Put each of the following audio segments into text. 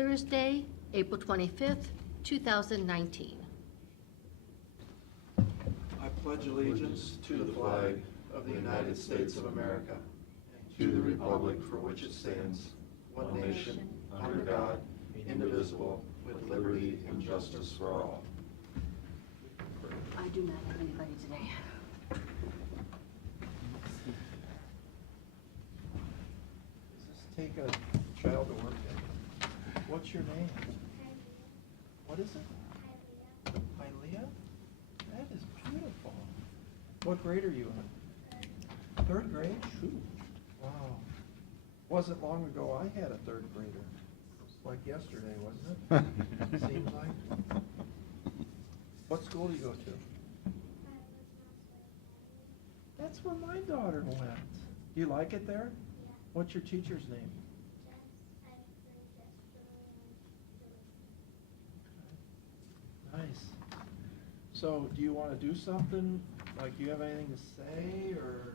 Thursday, April 25th, 2019. I pledge allegiance to the flag of the United States of America, and to the republic for which it stands, one nation, under God, indivisible, with liberty and justice for all. I do not have anybody today. Does this take a child to work in? What's your name? What is it? Ilea? That is beautiful. What grade are you in? Third grade? Wow. Wasn't long ago I had a third grader. It's like yesterday, wasn't it? Seems like. What school do you go to? That's where my daughter went. Do you like it there? What's your teacher's name? Nice. So, do you want to do something? Like, do you have anything to say, or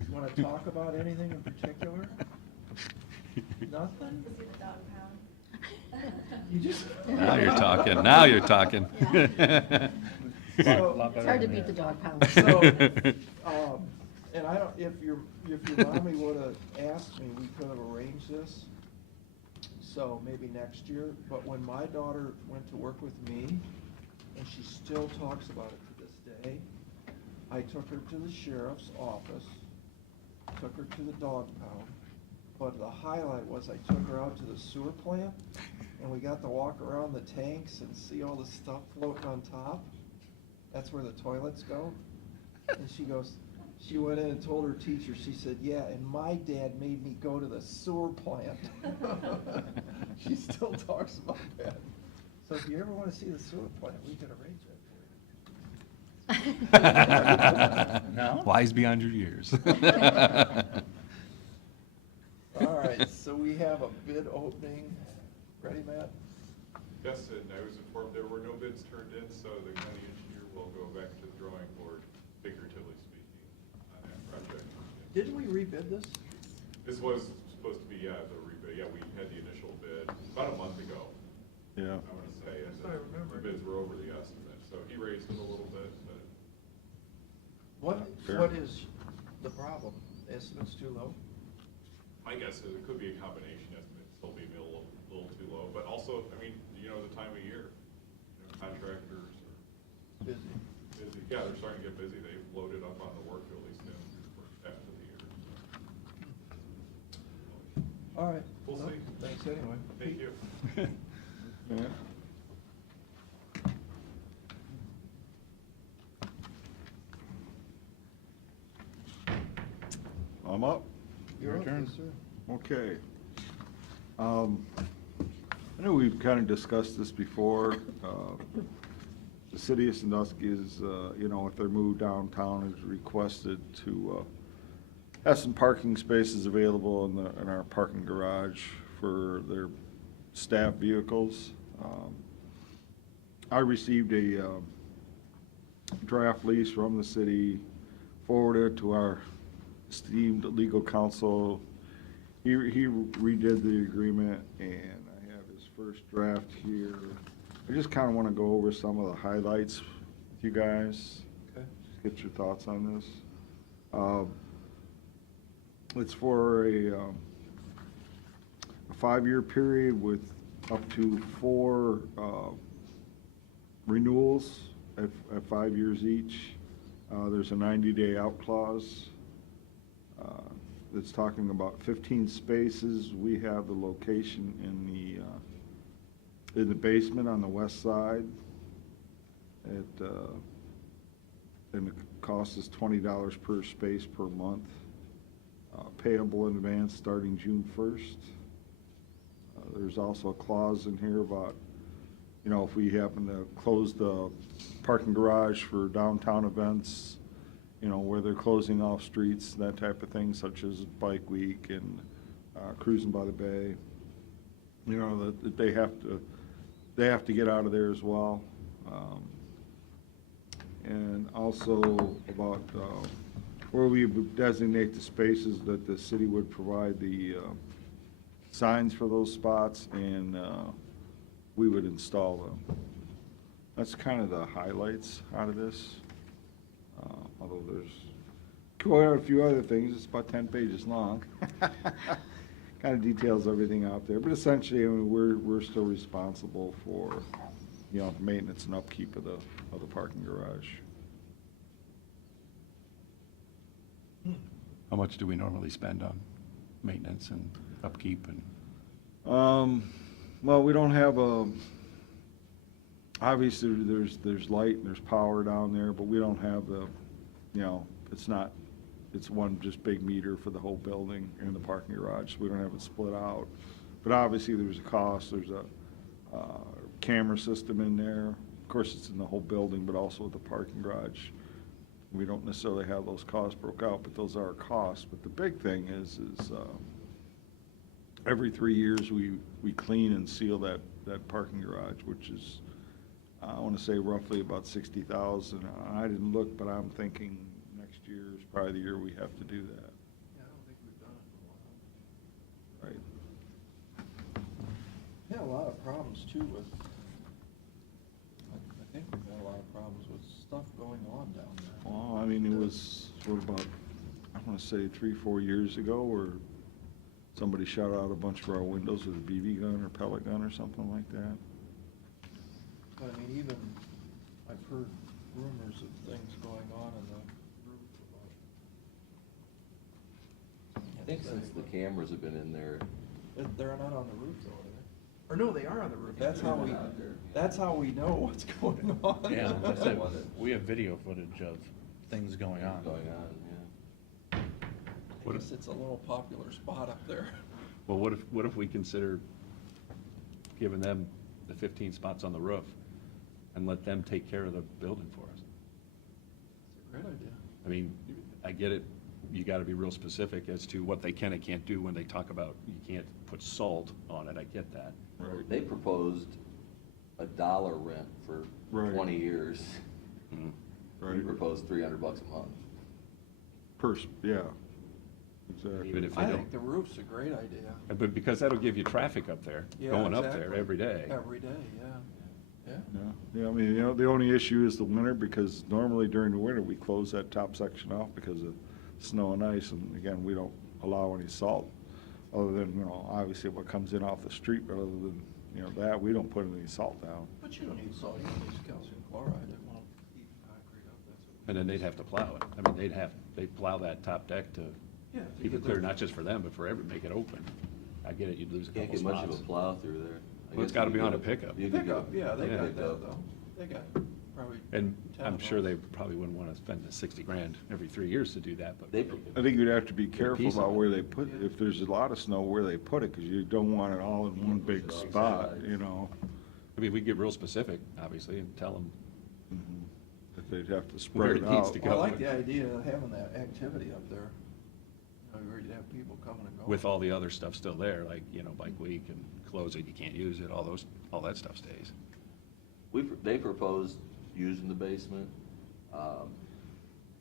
you want to talk about anything in particular? Nothing? See the dog pound. You just. Now you're talking, now you're talking. So- It's hard to beat the dog pound. So, and I don't, if your mommy would've asked me, we could've arranged this, so maybe next year, but when my daughter went to work with me, and she still talks about it to this day, I took her to the sheriff's office, took her to the dog pound, but the highlight was I took her out to the sewer plant, and we got to walk around the tanks and see all the stuff floating on top. That's where the toilets go. And she goes, she went in and told her teacher, she said, yeah, and my dad made me go to the sewer plant. She still talks about that. So if you ever want to see the sewer plant, we can arrange that for you. No? Wise beyond your years. All right, so we have a bid opening. Ready, Matt? Yes, and I was informed there were no bids turned in, so the county engineer will go back to the drawing board, figuratively speaking, on that project. Didn't we rebid this? This was supposed to be, yeah, the rebid, yeah, we had the initial bid about a month ago, Yeah. I want to say, and That's what I remember. the bids were over the estimate, so he raised it a little bit, but What Fair. is the problem? Estimate's too low? my guess is it could be a combination estimate, still be a little too low, but also, I mean, you know, the time of year, contractors are Busy. busy, yeah, they're starting to get busy, they've loaded up on the work really soon, for the first half of the year. All right. We'll Well, see. Thanks anyway. Thank you. Yeah. I'm up. Your turn. Yes, sir. Okay. I know we've kind of discussed this before. The city of Sandusky is, you know, if they're moved downtown, is requested to have some parking spaces available in our parking garage for their staff vehicles. I received a draft lease from the city, forwarded to our esteemed legal counsel. He redid the agreement, and I have his first draft here. I just kind of want to go over some of the highlights with you guys. Okay. Just get your thoughts on this. It's for a 5-year period with up to 4 renewals at 5 years each. There's a 90-day out clause. It's talking about 15 spaces. We have the location in the basement on the west side. And the cost is $20 per space per month. Payable in advance starting June 1st. There's also a clause in here about, you know, if we happen to close the parking garage for downtown events, you know, where they're closing off streets, that type of thing, such as Bike Week and Cruising by the Bay, you know, that they have to get out of there as well. And also about where we would designate the spaces that the city would provide the signs for those spots, and we would install them. That's kind of the highlights out of this. Although there's quite a few other things, it's about 10 pages long. Kind of details everything out there, but essentially, I mean, we're still responsible for, you know, maintenance and upkeep of the parking garage. How much do we normally spend on maintenance and upkeep and? Well, we don't have obviously, there's light and there's power down there, but we don't have the, you know, it's one just big meter for the whole building and the parking garage, so we don't have it split out. But obviously, there's a cost, there's a camera system in there. Of course, it's in the whole building, but also at the parking garage. We don't necessarily have those costs broke out, but those are costs. But the big thing is every 3 years, we clean and seal that parking garage, which is, I want to say roughly about 60,000. I didn't look, but I'm thinking next year is probably the year we have to do that. Yeah, I don't think we've done it in a while. Right. Yeah, a lot of problems too with, I think we've had a lot of problems with stuff going on down there. Well, I mean, it was, what about, I want to say 3-4 years ago, where somebody shot out a bunch of our windows with a BB gun or pellet gun or something like that. But I mean, even, I've heard rumors of things going on in the roof about. I think since the cameras have been in there, They're not on the roof though, are they? Or no, they are on the roof. That's how we know what's going on. Yeah, I said, Well, that- we have video footage of things going on. yeah. I guess it's a little popular spot up there. Well, what if we consider giving them the 15 spots on the roof and let them take care of the building for us? It's a great idea. I mean, I get it, you gotta be real specific as to what they can and can't do when they talk about, you can't put salt on it, I get that. They proposed $1 rent for Right. 20 years. Mhm. We Right. proposed $300 a month. Yeah, exactly. Even if I they think don't, the roof's a great idea. but because that'll give you traffic up there, Yeah, going up there exactly. every day. Every day, yeah. Yeah. Yeah, I mean, you know, the only issue is the winter, because normally during the winter, we close that top section off because of snow and ice, and again, we don't allow any salt, other than, you know, obviously what comes in off the street, but other than, you know, that, we don't put any salt down. But you don't need salt, you don't need calcium chloride, it won't eat concrete up, that's what. And then they'd have to plow it. I mean, they'd plow that top deck to Yeah, to keep get it clear, the- not just for them, but for make it open. I get it, you'd lose a Can't couple get much of a spots. plow through there. I Well, it's guess gotta you be could on a get pickup. you could Pickup, get yeah, they Yeah. got picked that up. though. They got probably. And 10 I'm of sure they those. probably wouldn't wanna spend the 60 grand every 3 years to do that, but. They, I think you'd have to be Get a careful piece of about it. where they put, if there's a lot of snow, where they put it, because you don't want it all in one big spot, you know? I mean, we get real specific, obviously, and tell them, If they'd have to Where spread it it needs out. to Well, I go. like the idea of having that activity up there. You know, where you'd have people coming and going. with all the other stuff still there, like, you know, bike week and close it, you can't use it, all that stuff stays. they proposed using the basement.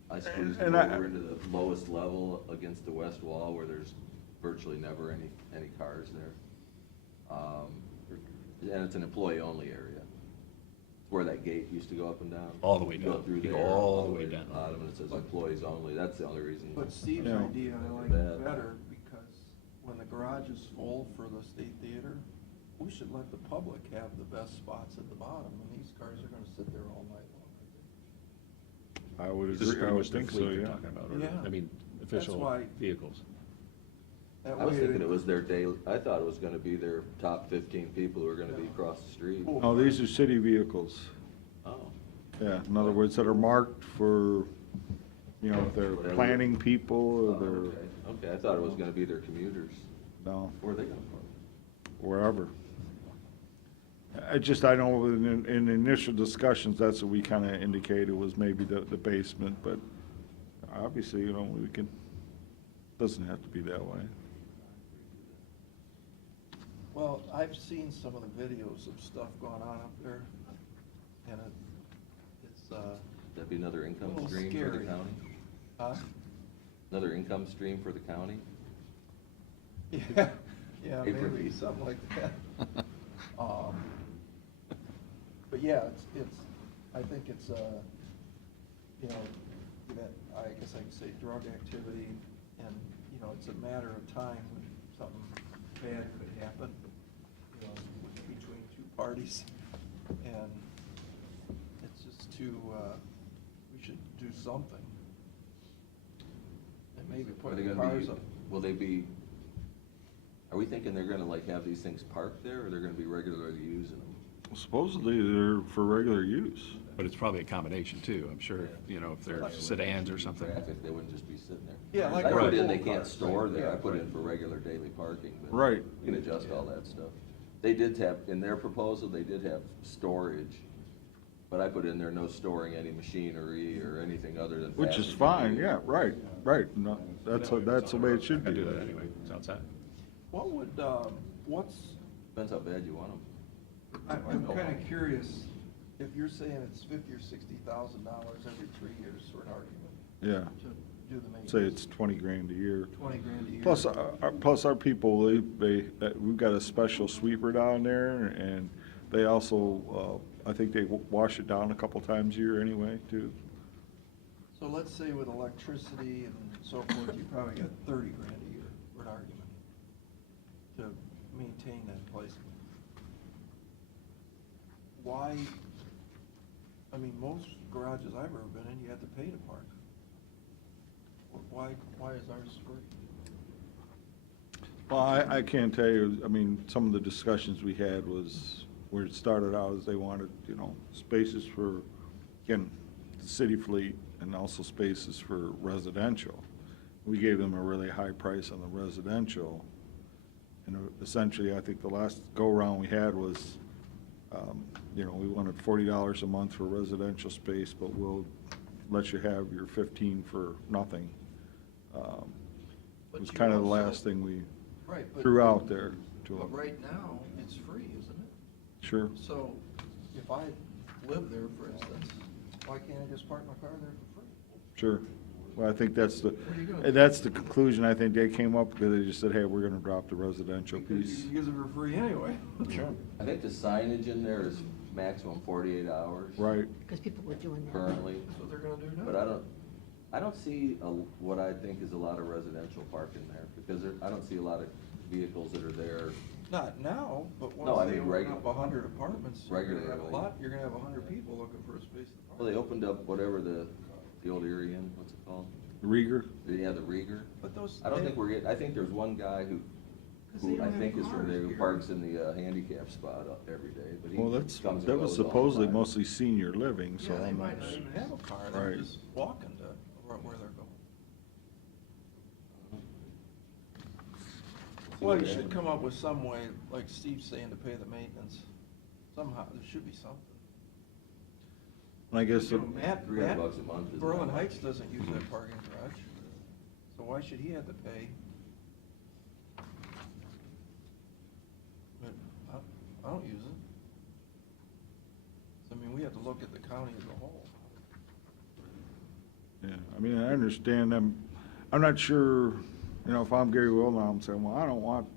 I squeezed it And I- over into the lowest level against the west wall where there's virtually never any cars there. And it's an employee-only area. It's where that gate used to go up and down. All the way You go down. through You go there, all the way to down. the bottom, and it says employees only. That's the only reason. But Steve's Yeah. idea, I like That. better, because when the garage is full for the State Theater, we should let the public have the best spots at the bottom, and these cars are gonna sit there all night long, I would This is agree, I pretty would much the think so, fleet you're yeah. talking about, or, Yeah. I mean, official why- vehicles. I think. I was thinking it was their daily, I thought it was gonna be their top 15 people who are gonna be across the street. Cool. Oh, these are city vehicles. Oh. Yeah, in other words, that are marked for, you know, if they're Whatever. planning people, Oh, or they're, okay, I thought it was gonna be their commuters. no, Where are they gonna park? wherever. I know in initial discussions, that's what we kind of indicated was maybe the basement, but obviously, you know, we can, doesn't have to be that way. Well, I've seen some of the videos of stuff going on up there, and it's, That'd be another income little stream for scary. the county? huh? Another income stream for the county? Yeah, yeah, Yeah, Paper maybe, feed. something like that. But yeah, I think it's, you know, that, I guess I can say drug activity, and, you know, it's a matter of time when something bad could happen, you know, between two parties. And it's just too, we should do something. And maybe Are put they the gonna cars be, up. will they be, are we thinking they're gonna like have these things parked there, or they're gonna be regularly using them? Supposedly they're for regular use. But it's probably a combination too, I'm sure, you know, if they're Like, sedans or something. Traffic, they wouldn't just be sitting there. Yeah, like I our put in, they little can't cars, store right, there, I yeah, put in right. for regular daily parking, but. Right. You can adjust all that stuff. They did have, in their proposal, they did have storage, but I put in there no storing any machinery or anything other than. Which is passenger fine, vehicle. yeah, right, no, that's the way it should I be. do that anyway, it's outside. What would, what's, Depends how bad you want them. I'm kind of curious, if you're saying it's $50,000 or $60,000 every 3 years for an argument Yeah, to do the maintenance. say it's 20 grand a year. 20 grand a year. Plus our people, we've got a special sweeper down there, and they also, I think they wash it down a couple times a year anyway, too. So let's say with electricity and so forth, you probably got 30 grand a year for an argument to maintain that place. Why, I mean, most garages I've ever been in, you had to pay to park. Why is ours free? Well, I can't tell you, I mean, some of the discussions we had was, where it started out is they wanted, you know, spaces for, again, the city fleet, and also spaces for residential. We gave them a really high price on the residential, and essentially, I think the last go-around we had was, you know, we wanted $40 a month for residential space, but we'll let you have your 15 for nothing. It But was you kind of the also- last thing we Right, but. threw out there to But them. right now, it's free, isn't it? Sure. So if I live there, for instance, why can't I just park my car there for free? Sure. Well, I think that's the, What are you gonna do? that's the conclusion I think they came up with. They just said, hey, we're gonna drop the residential Because piece. you can use it for free anyway. Sure. I think the signage in there is maximum 48 hours. Right. Because people were doing that. Currently, That's what they're gonna do now. but I don't see what I think is a lot of residential parking there, because I don't see a lot of vehicles that are there. Not now, but No, I once they mean open regu- up 100 apartments, you're gonna have a regularly. lot, you're gonna have 100 people looking for a space to park. Well, they opened up whatever the old Erie Inn, what's it called? Rieger? Yeah, the Rieger. But those. I don't think we're getting, I think there's one guy who they I don't think have is from cars there, who here. parks in the handicap spot up every day, but he Well, comes and that was goes all the supposedly time. mostly senior living, so Yeah, they I'm might not. not even have a car, they're Right. just walking to where they're going. Well, you should come up with some way, like Steve's saying, to pay the maintenance. Somehow, there should be something. And I guess, You know, Matt, $300 a month is Berlin not much. Heights doesn't use that parking garage, so why should he have to pay? But I don't use it. So, I mean, we have to look at the county as a whole. yeah, I mean, I understand them. I'm not sure, you know, if I'm Gary Wilner, I'm saying, well, I don't want,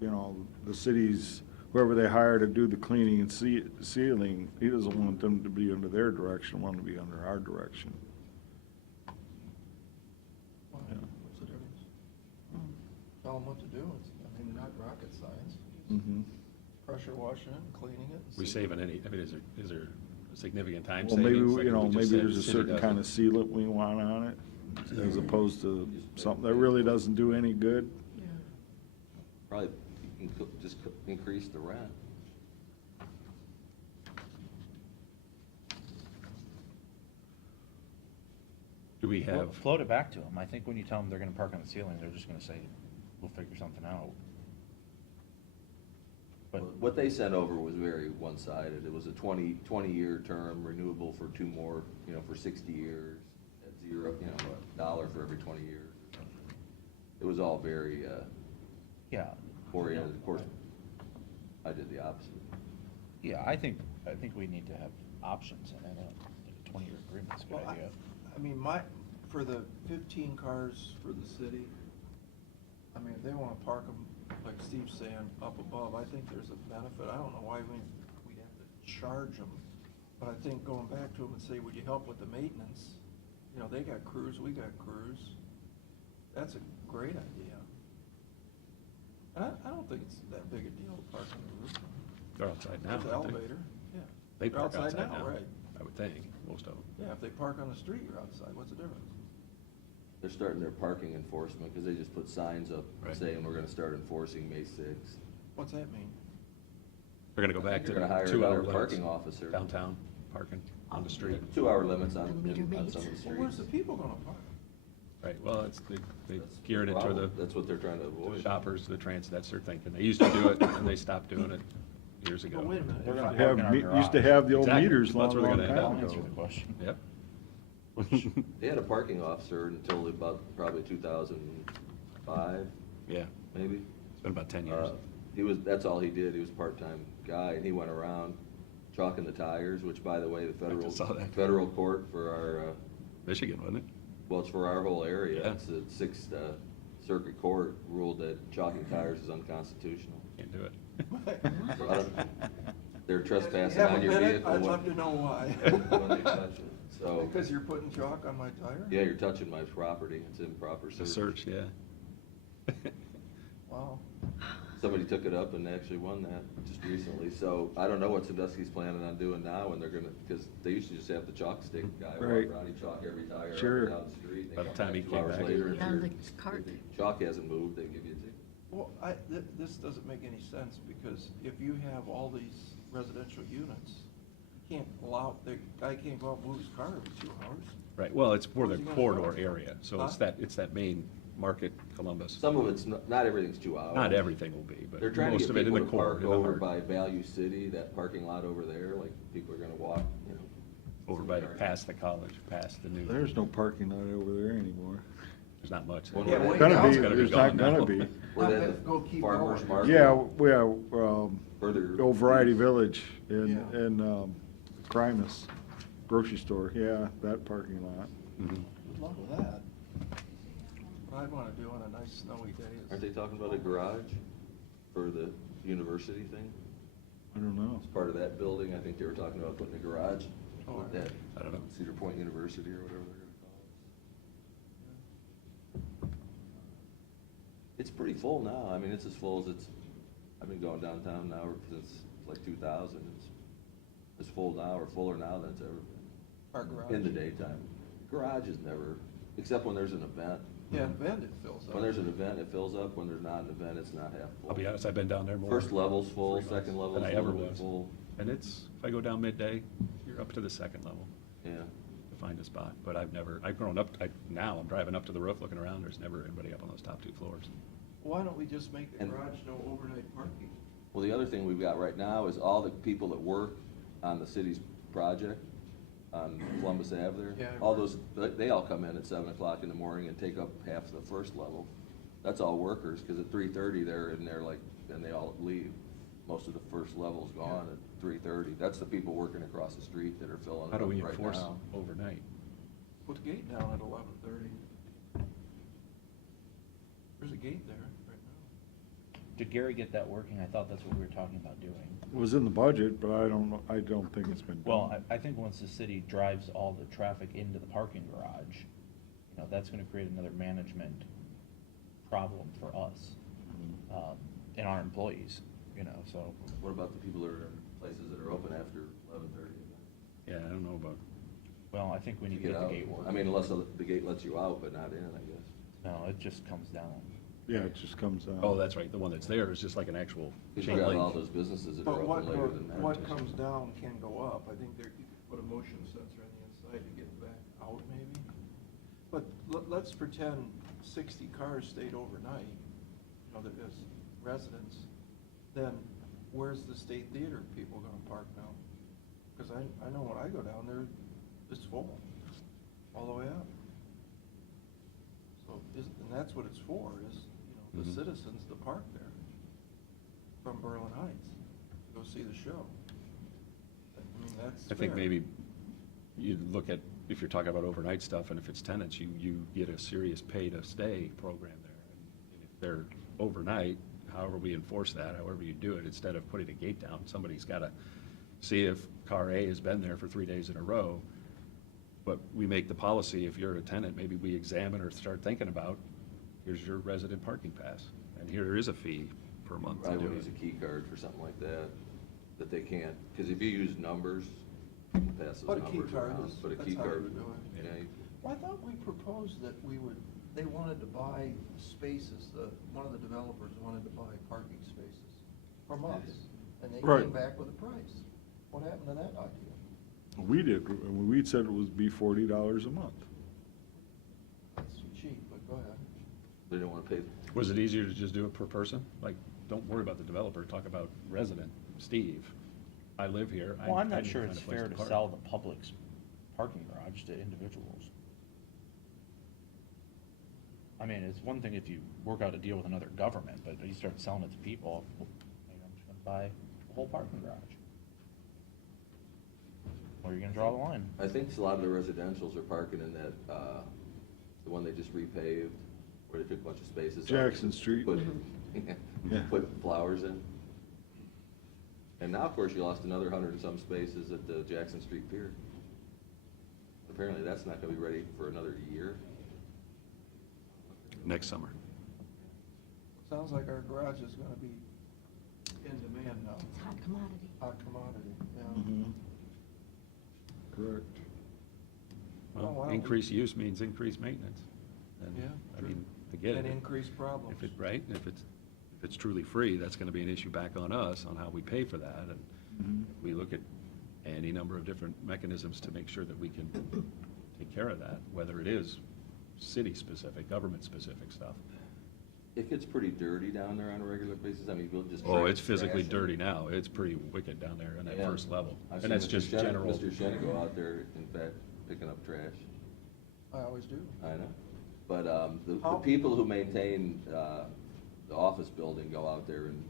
you know, the cities, whoever they hire to do the cleaning and sealing, he doesn't want them to be under their direction, want them to be under our direction. Why? Yeah. What's the difference? Tell them what to do, it's, I mean, not rocket science. Mm-hmm. Pressure washing it and cleaning it. and We sealing saving any, I mean, is there a significant time Well, savings? maybe, like you know, we just maybe said, there's the a city certain does kind it? of sealant we want on it, as opposed to something that really doesn't do any good. Yeah. Probably you can just increase the rent. Do we have, Float it back to them. I think when you tell them they're gonna park on the ceiling, they're just gonna say, we'll figure something out. But, What they sent over was very one-sided. It was a 20-year term, renewable for 2 more, you know, for 60 years, at zero, you know, $1 for every 20 years. It was all very yeah, oriented. Of course, I did the opposite. yeah, I think we need to have options, and I don't think a 20-year agreement's a good Well, idea. I mean, for the 15 cars for the city, I mean, if they wanna park them like Steve's saying, up above, I think there's a benefit. I don't know why we'd have to charge them. But I think going back to them and say, would you help with the maintenance? You know, they got crews, we got crews. That's a great idea. And I don't think it's that big a deal to park on the roof. They're outside now, With the aren't they? elevator, yeah. They They're park outside now, right? I would think, most of them. Yeah, if they park on the street, you're outside. What's the difference? They're starting their parking enforcement, because they just put signs up Right. saying we're gonna start enforcing May 6th. What's that mean? They're gonna go back to They're gonna hire 2 hour another limits. parking officer. Downtown, parking on the street. 2-hour limits on, On meter on maids. some of the Well, streets. where's the people gonna park? Right, well, it's, they That's geared it toward problem. the That's what they're trying to avoid. shoppers, the transit, that's their thinking. They used to do it, and they stopped doing it years ago. But wait a minute. They're gonna if- park in our Used to garage. have the old Exactly. meters That's long, where they're long gonna end time up. I'll ago. answer the question. Yep. They had a parking officer until about probably 2005, Yeah, maybe. it's been about 10 years. That's all he did. He was a part-time guy, and he went around chalking the tires, which, by the way, the just saw that. federal court for our, Michigan, wasn't it? well, it's for our whole area. Yeah. It's the Sixth Circuit Court ruled that chalking tires is unconstitutional. Can't do it. So I don't- They're trespassing Have a on your minute? vehicle I'd when love to know why. when they touch it. So, Because you're putting chalk on my tire? yeah, you're touching my property. It's improper It's a search. search, yeah. Wow. Somebody took it up and actually won that just recently. So I don't know what Sandusky's planning on doing now, and they're gonna, because they used to just have the chalk stick guy walk Right. around, he'd chalk every tire up Sure. and down the street. They By the come time back he 2 came hours back, later, if Down your- the cart. if the chalk hasn't moved, they give you a ticket. Well, this doesn't make any sense, because if you have all these residential units, you can't allow, the guy can't go out and move his car every 2 hours. Right, well, it's for the Where's he gonna corridor park? area, so it's Huh? that main market, Columbus. Some of it's, not everything's 2 hours. Not everything will be, but They're trying to most get of it in people the to core, park in the over heart. by Value City, that parking lot over there, like people are gonna walk, you know. Over by, past the college, past the new. There's no parking lot over there anymore. There's not much. Well, Yeah, where wait, that- now Gonna it's be, gotta be there's not gone now. gonna be. Where Let that it go, keep farmer's going. market. Yeah, Further. Old Variety Village in, Yeah. in, Primus grocery store, yeah, that parking lot. Mhm. Good luck with that. What I'd wanna do on a nice snowy day is. Aren't they talking about a garage for the university thing? I don't know. As part of that building, I think they were talking about putting a garage Oh, with that. I don't know. Cedar Point University or whatever they're gonna call it. It's pretty full now. I mean, it's as full as I've been going downtown now since like 2000. It's as full now or fuller now than it's ever Our been garage. in the daytime. Garage is never, except when there's an event. Yeah, an event it fills up. When there's an event, it fills up. When there's not an event, it's not half full. I'll be honest, I've been down there more. First level's full, 3 second months level's than I a ever little bit was. full. And it's, if I go down midday, you're up to the second level Yeah. to find a spot. But I've grown up, now I'm driving up to the roof, looking around, there's never anybody up on those top 2 floors. Why don't we just make the And- garage no overnight parking? Well, the other thing we've got right now is all the people that work on the city's project on Columbus Ave there. Yeah. All those, they all come in at 7 o'clock in the morning and take up half the first level. That's all workers, because at 3:30 they're in there like, and they all leave. Most of the first level's gone at 3:30. That's the people working across the street that are filling it How up do right we now. enforce overnight? Put the gate down at 11:30. There's a gate there right now. Did Gary get that working? I thought that's what we were talking about doing. It was in the budget, but I don't know, I don't think it's been done. Well, I think once the city drives all the traffic into the parking garage, you know, that's gonna create another management problem for us, and our employees, you know, so. What about the people that are in places that are open after 11:30? Yeah, I don't know about, Well, I think we need to get get the out? gate working. I mean, unless the gate lets you out, but not in, I guess. No, it just comes down. Yeah, it just comes out. oh, that's right, the one that's there is just like an actual Because chain you got link. all those businesses that But are open later than that. what comes down can go up. I think there, you could put a motion sensor on the inside to get back out maybe. But let's pretend 60 cars stayed overnight, you know, that as residents, then where's the State Theater people gonna park now? Because I know when I go down there, it's full, all the way up. So, and that's what it's for, is, you know, the Mhm. citizens to park there from Berlin Heights, to go see the show. I mean, that's I think fair. maybe you look at, if you're talking about overnight stuff, and if it's tenants, you get a serious pay to stay program there. And if they're overnight, however we enforce that, however you do it, instead of putting a gate down, somebody's gotta see if car A has been there for 3 days in a row. But we make the policy, if you're a tenant, maybe we examine or start thinking about, here's your resident parking pass, and here is a fee per month to I do would it. use a key card for something like that, that they can't, because if you use numbers, people pass But those a key numbers card around. is, But a that's key how you card, would do it. yeah, Well, I thought we proposed that we would, they wanted to buy spaces, one of the developers wanted to buy parking spaces from us, and they Right. came back with a price. What happened to that idea? We did, and we said it would be $40 a month. That's cheap, but go ahead. they don't want to pay. Was it easier to just do it per person? Like, don't worry about the developer, talk about resident, Steve. I live here. Well, I'm I not need sure find it's a place fair to park. sell the public's parking garage to individuals. I mean, it's one thing if you work out a deal with another government, but you start selling it to people, maybe I'm just gonna buy the whole parking garage. Where are you gonna draw the line? I think a lot of the residentials are parking in that, the one they just repaved, where they took a bunch of spaces. out. Jackson Street. Put, Yeah. put flowers in. And now, of course, you lost another 100 and some spaces at the Jackson Street Pier. Apparently, that's not gonna be ready for another year. Next summer. Sounds like our garage is gonna be in demand now, It's hot commodity. hot commodity, yeah. Mhm. Correct. Oh, wow. Well, increased use means increased maintenance. And, Yeah, I true. mean, I get it. And increased problems. If it, right, if it's truly free, that's gonna be an issue back on us on how we pay for that. And Mhm. we look at any number of different mechanisms to make sure that we can take care of that, whether it is city-specific, government-specific stuff. It gets pretty dirty down there on a regular basis. I mean, you'll just. Oh, trash- it's physically trash it. dirty now. It's pretty wicked down there in that Yeah. first level. I've And that's seen just Mr. Shen- general. Mr. Shen go out there, in fact, picking up trash. I always do. I know. But the How- people who maintain the office building go out there and,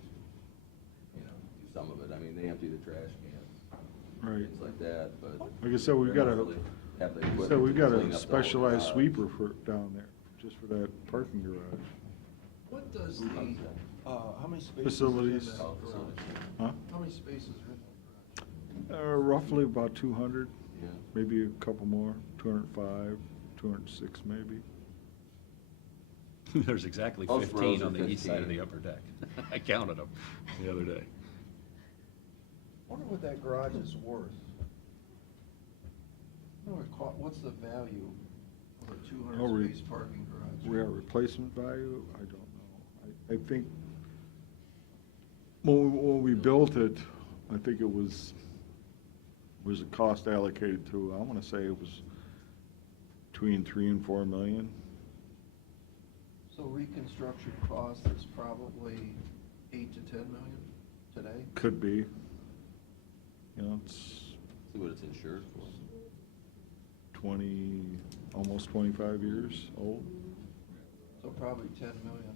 you know, do some of it. I mean, they empty the trash cans, Right. things like that, but. Like I said, we've they're got not a, really have the so equipment we've to got clean a up the whole specialized garage. sweeper for, down there, just for that parking garage. What does Who the, runs that? how many spaces? Facilities. Are in that Oh, garage? facilities. Huh? How many spaces are in that garage? Roughly about 200, Yeah. maybe a couple more, 205, 206 maybe. There's exactly Most 15 rows are on the east side of 15. the upper deck. I counted them the other day. Wonder what that garage is worth. What's the value of a two Oh, hundred space parking garage? We have replacement value, I don't know. I think, when we built it, I think it was a cost allocated to, I wanna say it was between 3 and 4 million. So reconstruction cost is probably 8 to 10 million today? Could be. You know, it's See what it's insured for. 20, almost 25 years old. So probably 10 million.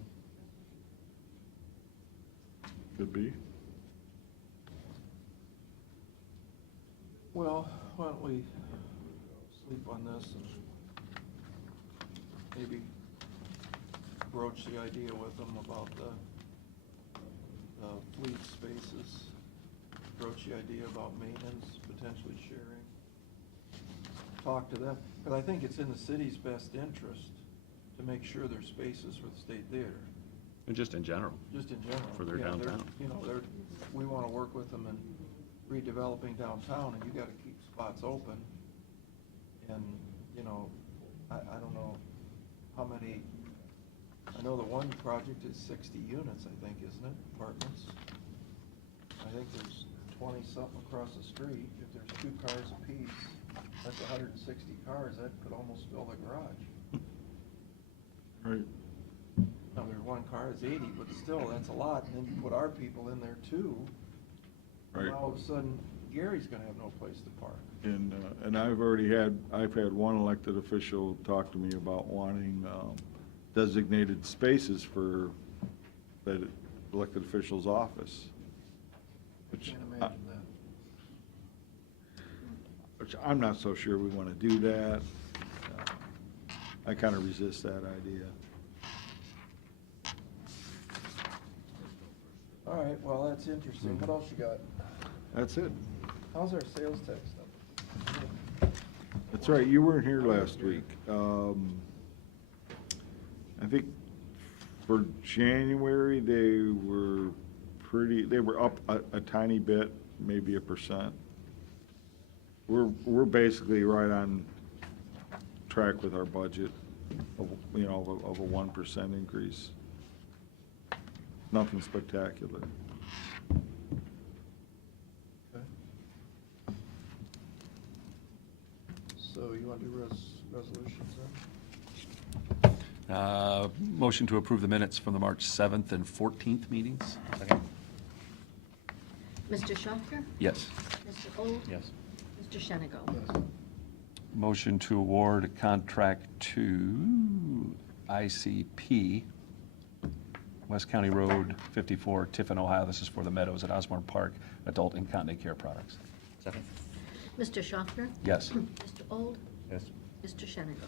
Could be. Well, why don't we sleep on this and maybe broach the idea with them about the fleet spaces, broach the idea about maintenance, potentially sharing. Talk to them, because I think it's in the city's best interest to make sure there's spaces for the state theater, And just in general. just in general. For their Yeah, they're- downtown. You know, we want to work with them in redeveloping downtown, and you got to keep spots open. And, you know, I don't know how many, I know the one project is 60 units, I think, isn't it, apartments? I think there's 20-something across the street. If there's 2 cars apiece, that's 160 cars, that could almost fill the garage. Right. Now, there's one car is 80, but still, that's a lot, and then you put our people in there too. Right. Now, all of a sudden, Gary's gonna have no place to park. And I've had one elected official talk to me about wanting designated spaces for that elected official's office. I can't imagine that. Which I'm not so sure we want to do that. I kind of resist that idea. All right, well, that's interesting. What else you got? That's it. How's our sales tax stuff? That's right, you weren't here last week. I think for January, they were up a tiny bit, maybe 1%. We're basically right on track with our budget of, of a 1% increase. Nothing spectacular. Okay. So you want to do resolutions then? Motion to approve the minutes from the March 7th and 14th meetings? Second. Mr. Schaffner? Yes. Mr. Old? Yes. Mr. Shenigo? Yes. Motion to award a contract to ICP, West County Road 54, Tiffin, Ohio. This is for the Meadows at Osborne Park, adult incontinent care products. Second. Mr. Schaffner? Yes. Mr. Old? Yes. Mr. Shenigo?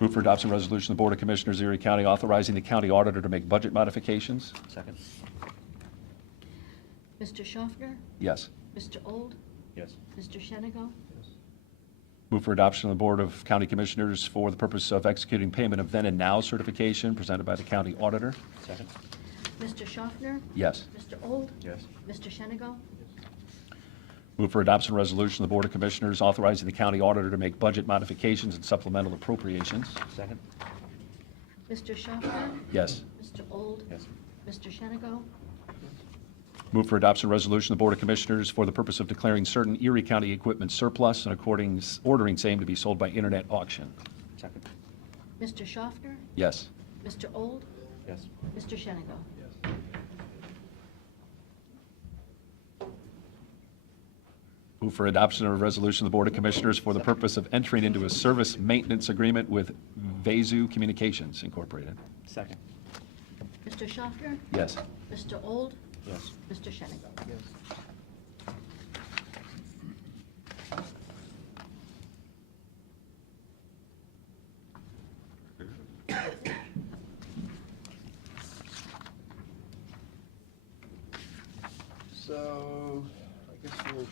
Move for adoption resolution of the Board of Commissioners, Erie County, authorizing the county auditor to make budget modifications. Second. Mr. Schaffner? Yes. Mr. Old? Yes. Mr. Shenigo? Yes. Move for adoption of the Board of County Commissioners for the purpose of executing payment of then and now certification presented by the county auditor. Second. Mr. Schaffner? Yes. Mr. Old? Yes. Mr. Shenigo? Move for adoption resolution of the Board of Commissioners authorizing the county auditor to make budget modifications and supplemental appropriations. Second. Mr. Schaffner? Yes. Mr. Old? Yes. Mr. Shenigo? Move for adoption resolution of the Board of Commissioners for the purpose of declaring certain Erie County equipment surplus and ordering same to be sold by internet auction. Second. Mr. Schaffner? Yes. Mr. Old? Yes. Mr. Shenigo? Yes. Move for adoption of a resolution of the Board of Commissioners for the purpose of entering into a service maintenance agreement with Vazu Communications Incorporated. Second. Mr. Schaffner? Yes. Mr. Old? Yes. Mr. Shenigo? Yes. So, I guess we'll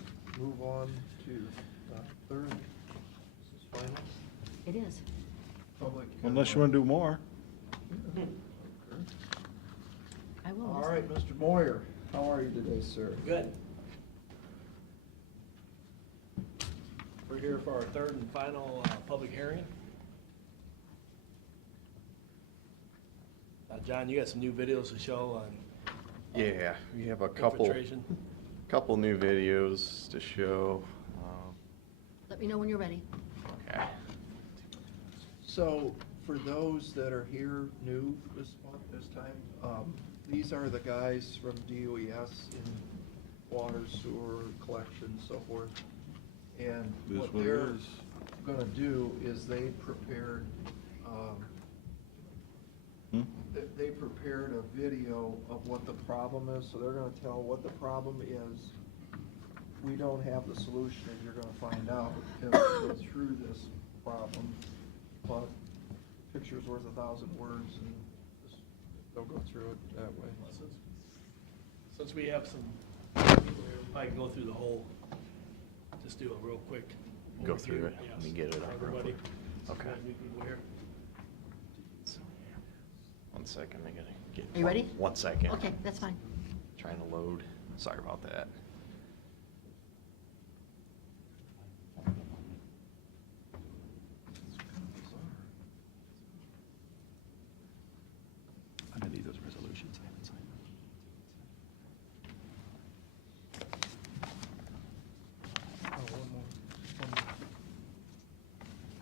move on to the third, this is finance, It is. public. Unless you want to do more. Okay. I will. All right, Mr. Moyer, how are you today, sir? Good. We're here for our third and final public hearing. John, you got some new videos to show on Yeah, we have a couple infiltration. new videos to show. Let me know when you're ready. Okay. So, for those that are here new this time, these are the guys from DOES in water, sewer, collection, so forth. And This what what it they're is. gonna do is they prepared a video of what the problem is, so they're gonna tell what the problem is. We don't have the solution, and you're gonna find out as we go through this problem. But picture's worth 1,000 words, and just, they'll go through it that way. Since we have some people here, we might go through the whole, just do a real quick. Go overview. through it. Yes, Let me get it for up real everybody. quick. So we Okay. got new people here. 1 second, I gotta get. Are you ready? 1 second. Okay, that's fine. Trying to load. Sorry about that. I'm gonna need those resolutions. I haven't signed them. One more.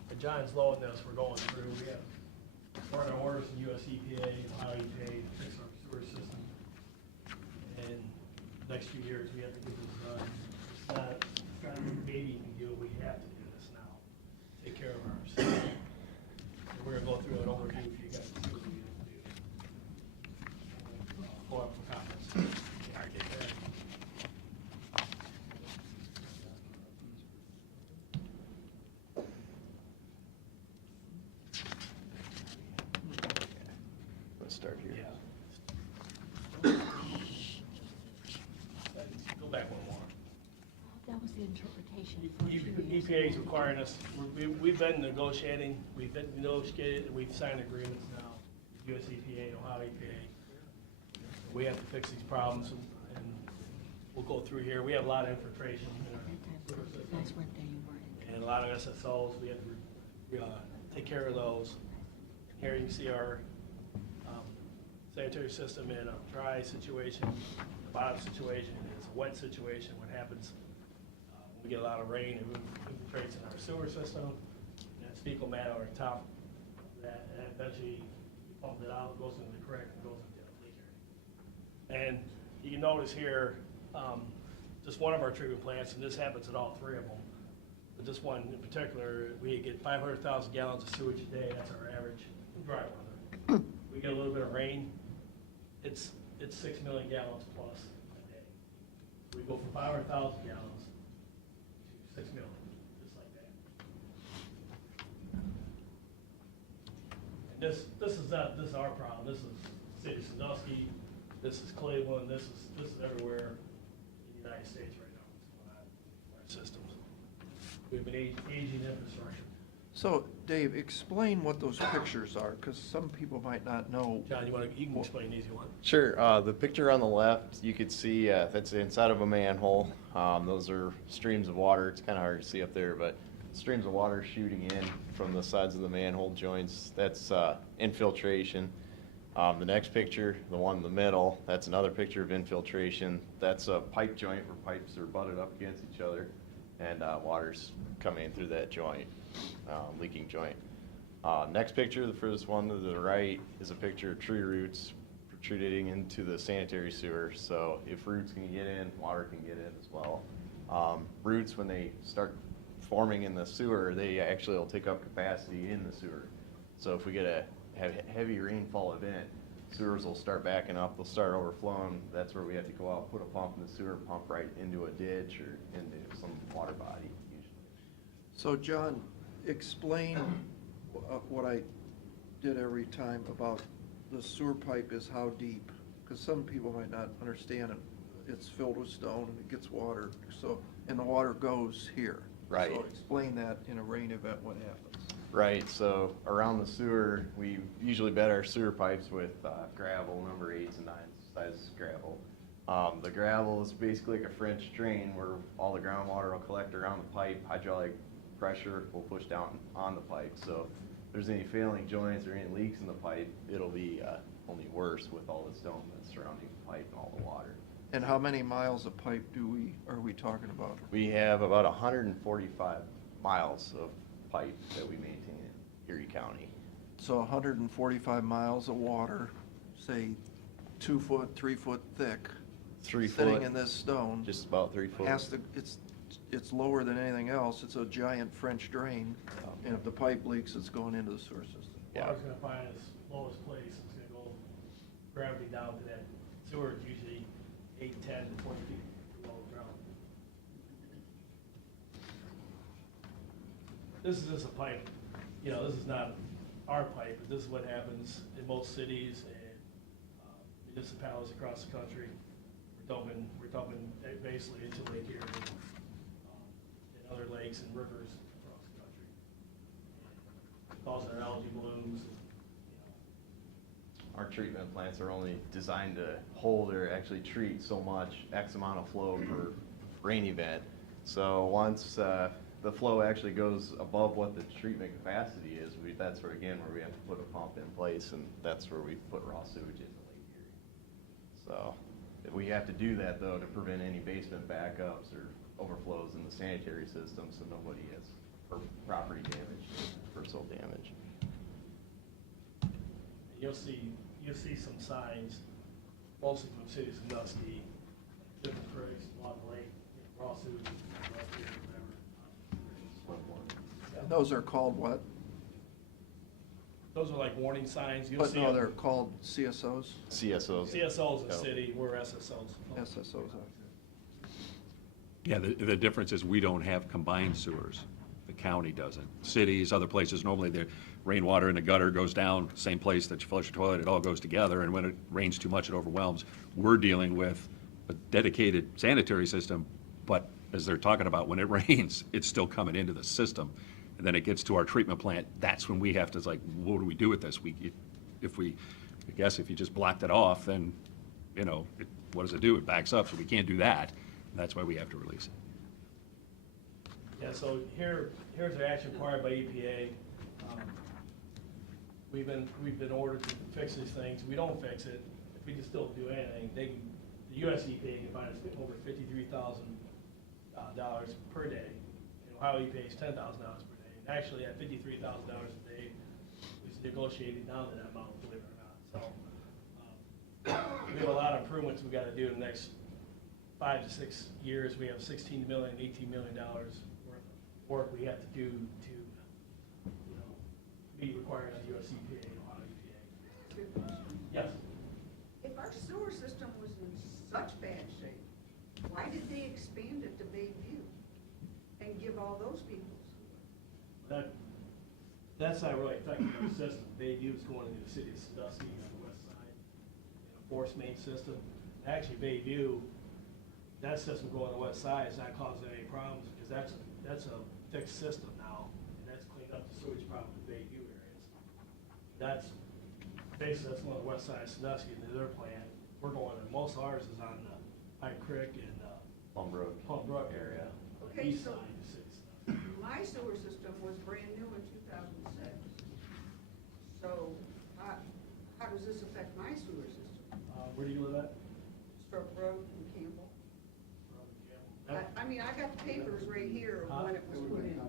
And John's loading this, we're going through, we have, we're gonna order some US EPA, Ohio EPA to fix our sewer system. And next few years, we have to get this done. It's not kind of a baby we do, we have to do this now. Take care of our system. And we're gonna go through an overview for you guys to see what we need to do. Go up for comments. Let's start here. Yeah. negotiation for 2 years. EPA is requiring us, we've been negotiating, we've signed agreements now, US EPA, Ohio EPA. We have to fix these problems, and we'll go through here. We have a lot of infiltration in our sewer system, That's what day you were. and a lot of SSOs, we have to take care of those. Here you can see our sanitary system in a dry situation, a bottom situation, it's a wet situation. What happens, we get a lot of rain, it infiltrates in our sewer system, and it's fecal matter on top of that, and eventually you pump it out, it goes into the creek, and goes into the leak area. And you can notice here, just one of our treatment plants, and this happens at all 3 of them, but this one in particular, we get 500,000 gallons of sewage a day, that's our average dry weather. We get a little bit of rain, it's 6 million gallons plus a day. We go from 500,000 gallons to 6 million, just like that. And this is our problem. This is City of Sandusky, this is Cleveland, this is everywhere in the United States right now. What's going on in our systems. We have an aging infrastructure. So, Dave, explain what those pictures are, because some people might not know. John, you can explain these if you want. Sure, the picture on the left, you could see, that's inside of a manhole. Those are streams of water. It's kind of hard to see up there, but streams of water shooting in from the sides of the manhole joints. That's infiltration. The next picture, the one in the middle, that's another picture of infiltration. That's a pipe joint where pipes are butted up against each other, and water's coming in through that joint, leaking joint. Next picture, the first one to the right, is a picture of tree roots protruding into the sanitary sewer. So if roots can get in, water can get in as well. Roots, when they start forming in the sewer, they actually will take up capacity in the sewer. So if we get a heavy rainfall event, sewers will start backing up, they'll start overflowing. That's where we have to go out, put a pump in the sewer, pump right into a ditch or into some water body usually. So, John, explain what I did every time about the sewer pipe is how deep, because some people might not understand it. It's filled with stone and it gets water, so, and the water goes here. Right. So explain that in a rain event, what happens. Right, so around the sewer, we usually bed our sewer pipes with gravel, number 8s and 9s size gravel. The gravel is basically like a French drain where all the groundwater will collect around the pipe. Hydraulic pressure will push down on the pipe. So if there's any failing joints or any leaks in the pipe, it'll be only worse with all the stone that's surrounding the pipe and all the water. And how many miles of pipe are we talking about? We have about 145 miles of pipe that we maintain in Erie County. So 145 miles of water, say 2 foot, 3 foot thick. 3 foot. Sitting in this stone. Just about 3 foot. It's lower than anything else. It's a giant French drain. And if the pipe leaks, it's going into the sewer system. Yeah. Water's gonna find its lowest place, it's gonna go gravity down to that sewer, it's usually 8, 10, 20 feet below the ground. This is just a pipe, this is not our pipe, but this is what happens in most cities and municipalities across the country. We're dumping basically into Lake Erie, and other lakes and rivers across the country. Causing algae blooms. Our treatment plants are only designed to hold or actually treat so much, X amount of flow per rain event. So once the flow actually goes above what the treatment capacity is, that's where, again, where we have to put a pump in place, and that's where we put raw sewage in the Lake Erie. So we have to do that, though, to prevent any basement backups or overflows in the sanitary system, so nobody has property damage, personal damage. You'll see some signs, mostly from City of Sandusky, different creeks along the lake, raw sewage, whatever. And those are called what? Those are like warning signs. You'll But see no, them. they're called CSOs? CSOs. CSOs in the Yep. city, we're SSOs. SSOs. Yeah, the difference is we don't have combined sewers. The county doesn't. Cities, other places, normally the rainwater in the gutter goes down, same place that you flush your toilet, it all goes together, and when it rains too much, it overwhelms. We're dealing with a dedicated sanitary system, but as they're talking about, when it rains, it's still coming into the system. And then it gets to our treatment plant, that's when we have to, like, what do we do with this? I guess if you just blocked it off, then, you know, what does it do? It backs up, so we can't do that. That's why we have to release it. Yeah, so here's the action required by EPA. We've been ordered to fix these things. We don't fix it. If we just don't do anything, the US EPA can find us over $53,000 per day. And Ohio EPA is $10,000 per day. And actually, at $53,000 a day, it's negotiated down to that amount, believe it or not. So we have a lot of improvements we got to do in the next 5 to 6 years. We have $16 million, $18 million worth of work we have to do to, you know, meet requirements of US EPA and Ohio EPA. Yes? If our sewer system was in such bad shape, why did they expand it to Bayview and give all those people sewer? That's not really affecting our system. Bayview is going into the city of Sandusky on the west side, in a force main system. Actually, Bayview, that system going on the west side is not causing any problems, because that's a fixed system now, and that's cleaned up the sewage problem in Bayview areas. That's one on the west side of Sandusky, and their plant. We're going, and most of ours is on the High Creek and Plum Brook area. Okay, East so- side of the city. of Sandusky. My sewer system was brand new in 2006. So how does this affect my sewer system? Where do you live at? Stroke Road and Campbell. I mean, I got the papers right here of when it was put in.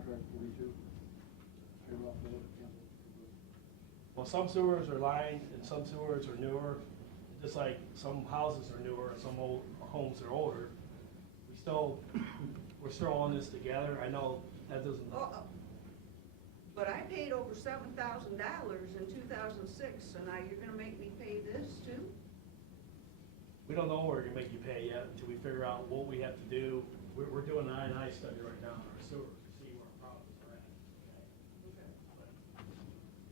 Well, some sewers are lined and some sewers are newer, just like some houses are newer and some old homes are older. We're still on this together. I know that doesn't. But I paid over $7,000 in 2006, so now you're gonna make me pay this too? We don't know what we're gonna make you pay yet until we figure out what we have to do. We're doing an I&I study right now on our sewer to see where our problems are at.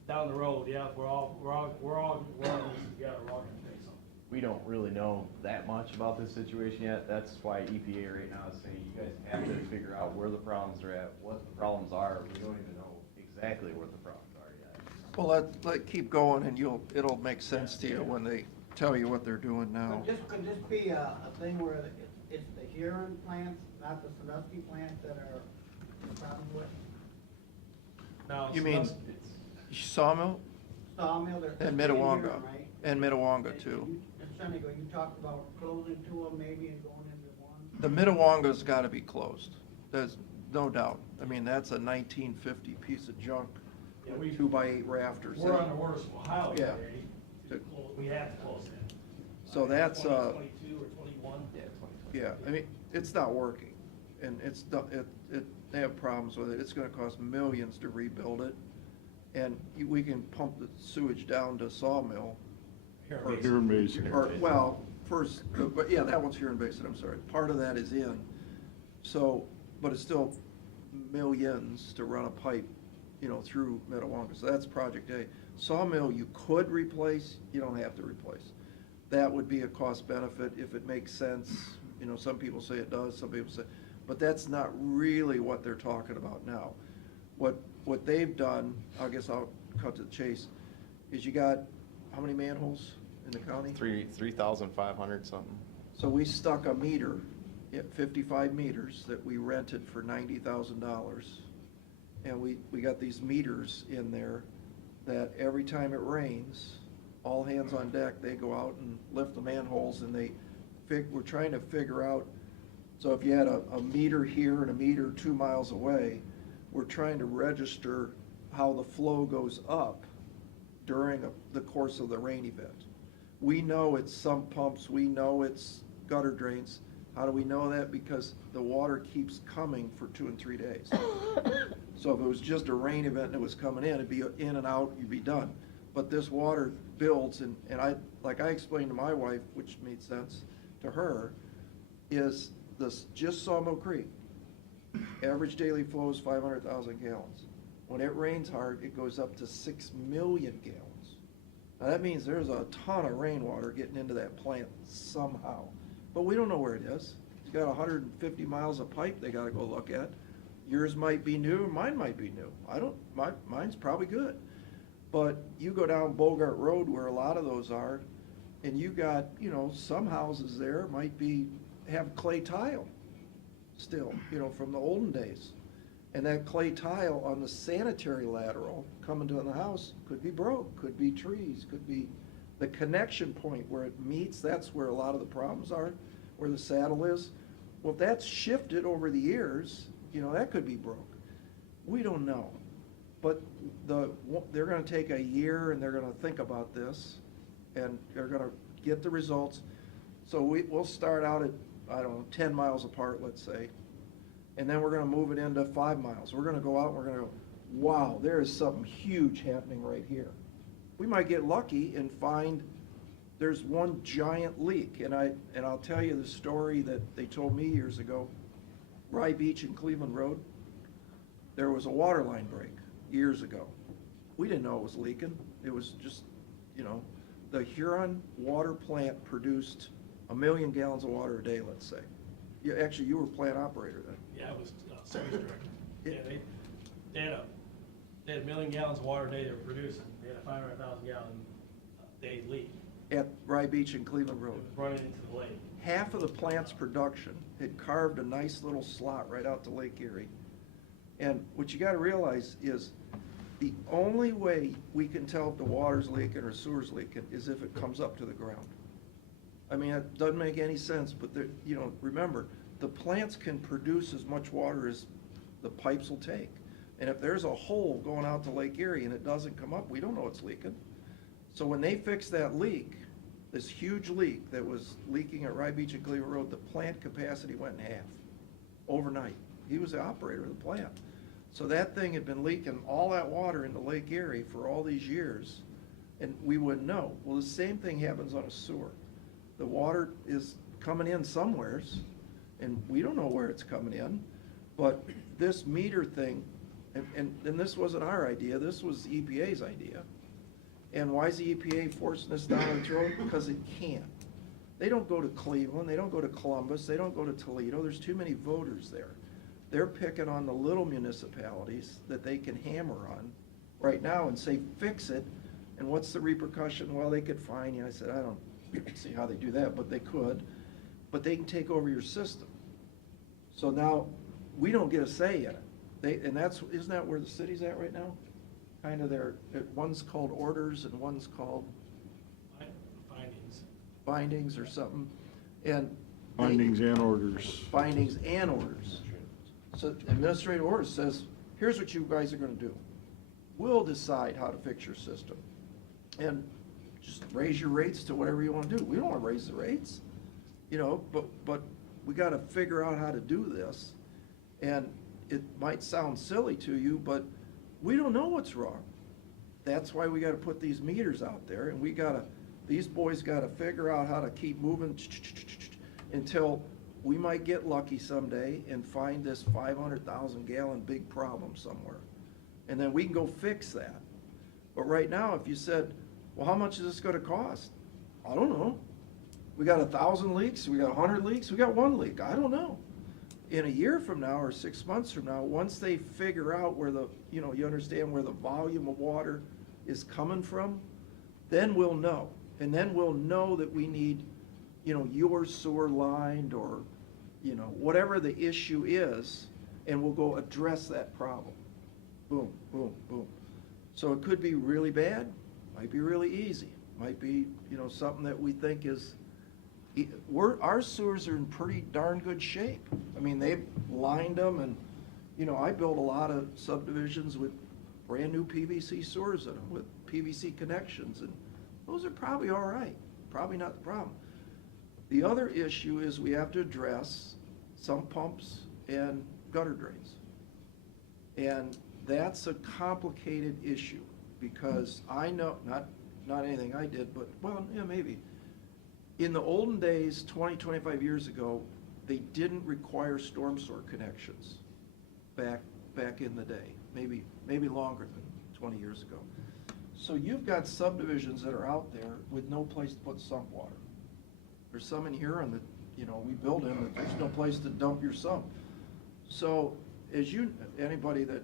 Down the road, yeah, we're all in this together. We're all gonna fix something. We don't really know that much about this situation yet. That's why EPA right now is saying you guys have to figure out where the problems are at, what the problems are. We don't even know exactly what the problems are yet. Well, let keep going, and it'll make sense to you when they tell you what they're doing now. Could this be a thing where it's the Huron plants, not the Sandusky plants that are the problem with? Now, You so mean that's- Sawmill Sawmill, they're. and they're in Mitawanga, Huron, right? and Mitawanga too. Just trying to go, you talked about closing two of them maybe and going into one. The Mitawanga's gotta be closed, there's no doubt. I mean, that's a 1950 piece of junk, Yeah, with 2x8 rafters. We're on the worst Ohio Yeah. EPA. We have to close that. So that's, 22 or 21? Yeah, I mean, it's not working, and they have problems with it. It's gonna cost millions to rebuild it, and we can pump the sewage down to Sawmill. Here, Here in Mason. Or, well, first, but yeah, that one's here in Basin, I'm sorry. Part of that is in, so, but it's still millions to run a pipe, through Mitawanga. So that's Project A. Sawmill, you could replace, you don't have to replace. That would be a cost benefit if it makes sense. Some people say it does, some people say, but that's not really what they're talking about now. What they've done, I guess I'll cut to the chase, is you got, how many manholes in the county? 3,500 something. So we stuck a meter, 55 meters, that we rented for $90,000. And we got these meters in there that every time it rains, all hands on deck, they go out and lift the manholes, and we're trying to figure out, so if you had a meter here and a meter 2 miles away, we're trying to register how the flow goes up during the course of the rain event. We know it's sump pumps, we know it's gutter drains. How do we know that? Because the water keeps coming for 2 and 3 days. So if it was just a rain event and it was coming in, it'd be in and out, you'd be done. But this water builds, and like I explained to my wife, which made sense to her, is this just Sawmill Creek. Average daily flow is 500,000 gallons. When it rains hard, it goes up to 6 million gallons. Now that means there's a ton of rainwater getting into that plant somehow, but we don't know where it is. You got 150 miles of pipe they gotta go look at. Yours might be new, mine might be new. Mine's probably good. But you go down Bogart Road where a lot of those are, and you got, some houses there have clay tile still, from the olden days. And that clay tile on the sanitary lateral coming to the house could be broke, could be trees, could be the connection point where it meets, that's where a lot of the problems are, where the saddle is. Well, if that's shifted over the years, that could be broke. We don't know. But they're gonna take a year and they're gonna think about this and they're gonna get the results. So we'll start out at, 10 miles apart, let's say. And then we're gonna move it into 5 miles. We're gonna go out and we're gonna go, wow, there is something huge happening right here. We might get lucky and find there's one giant leak. And I'll tell you the story that they told me years ago. Rye Beach and Cleveland Road, there was a water line break years ago. We didn't know it was leaking. It was just, the Huron water plant produced 1 million gallons of water a day, let's say. Actually, you were plant operator then. Yeah, I was service director. Yeah, they had 1 million gallons of water a day they were producing. They had a 500,000 gallon day leak. At Rye Beach and Cleveland It Road. was running into the lake. Half of the plant's production had carved a nice little slot right out to Lake Erie. And what you gotta realize is the only way we can tell if the water's leaking or sewer's leaking is if it comes up to the ground. I mean, it doesn't make any sense, but remember, the plants can produce as much water as the pipes will take. And if there's a hole going out to Lake Erie and it doesn't come up, we don't know it's leaking. So when they fixed that leak, this huge leak that was leaking at Rye Beach and Cleveland Road, the plant capacity went in half overnight. He was the operator of the plant. So that thing had been leaking all that water into Lake Erie for all these years, and we wouldn't know. Well, the same thing happens on a sewer. The water is coming in somewheres, and we don't know where it's coming in, but this meter thing, and this wasn't our idea, this was the EPA's idea. And why is the EPA forcing this down our throat? Because it can't. They don't go to Cleveland, they don't go to Columbus, they don't go to Toledo, there's too many voters there. They're picking on the little municipalities that they can hammer on right now and say, fix it, and what's the repercussion? Well, they could fine you. I said, I don't see how they do that, but they could. But they can take over your system. So now, we don't get a say in it. Isn't that where the city's at right now? Kind of one's called orders and one's called findings or something. And Findings and orders. Findings and orders. So administrative orders says, here's what you guys are gonna do. We'll decide how to fix your system. And just raise your rates to whatever you wanna do. We don't wanna raise the rates, but we gotta figure out how to do this. And it might sound silly to you, but we don't know what's wrong. That's why we gotta put these meters out there, and these boys gotta figure out how to keep moving until we might get lucky someday and find this 500,000 gallon big problem somewhere. And then we can go fix that. But right now, if you said, well, how much is this gonna cost? I don't know. We got 1,000 leaks, we got 100 leaks, we got 1 leak, I don't know. In a year from now or 6 months from now, once they figure out where you understand where the volume of water is coming from, then we'll know. And then we'll know that we need, your sewer lined or, whatever the issue is, and we'll go address that problem. Boom, boom, boom. So it could be really bad, might be really easy, might be, something that we think is, our sewers are in pretty darn good shape. I mean, they've lined them and, I built a lot of subdivisions with brand new PVC sewers in them with PVC connections, and those are probably all right, probably not the problem. The other issue is we have to address sump pumps and gutter drains. And that's a complicated issue because I know, not anything I did, but, well, yeah, maybe. In the olden days, 20, 25 years ago, they didn't require storm sewer connections back in the day, maybe longer than 20 years ago. So you've got subdivisions that are out there with no place to put sump water. There's some in here and that, You know, we build them, and there's no place to dump your sump. So, anybody that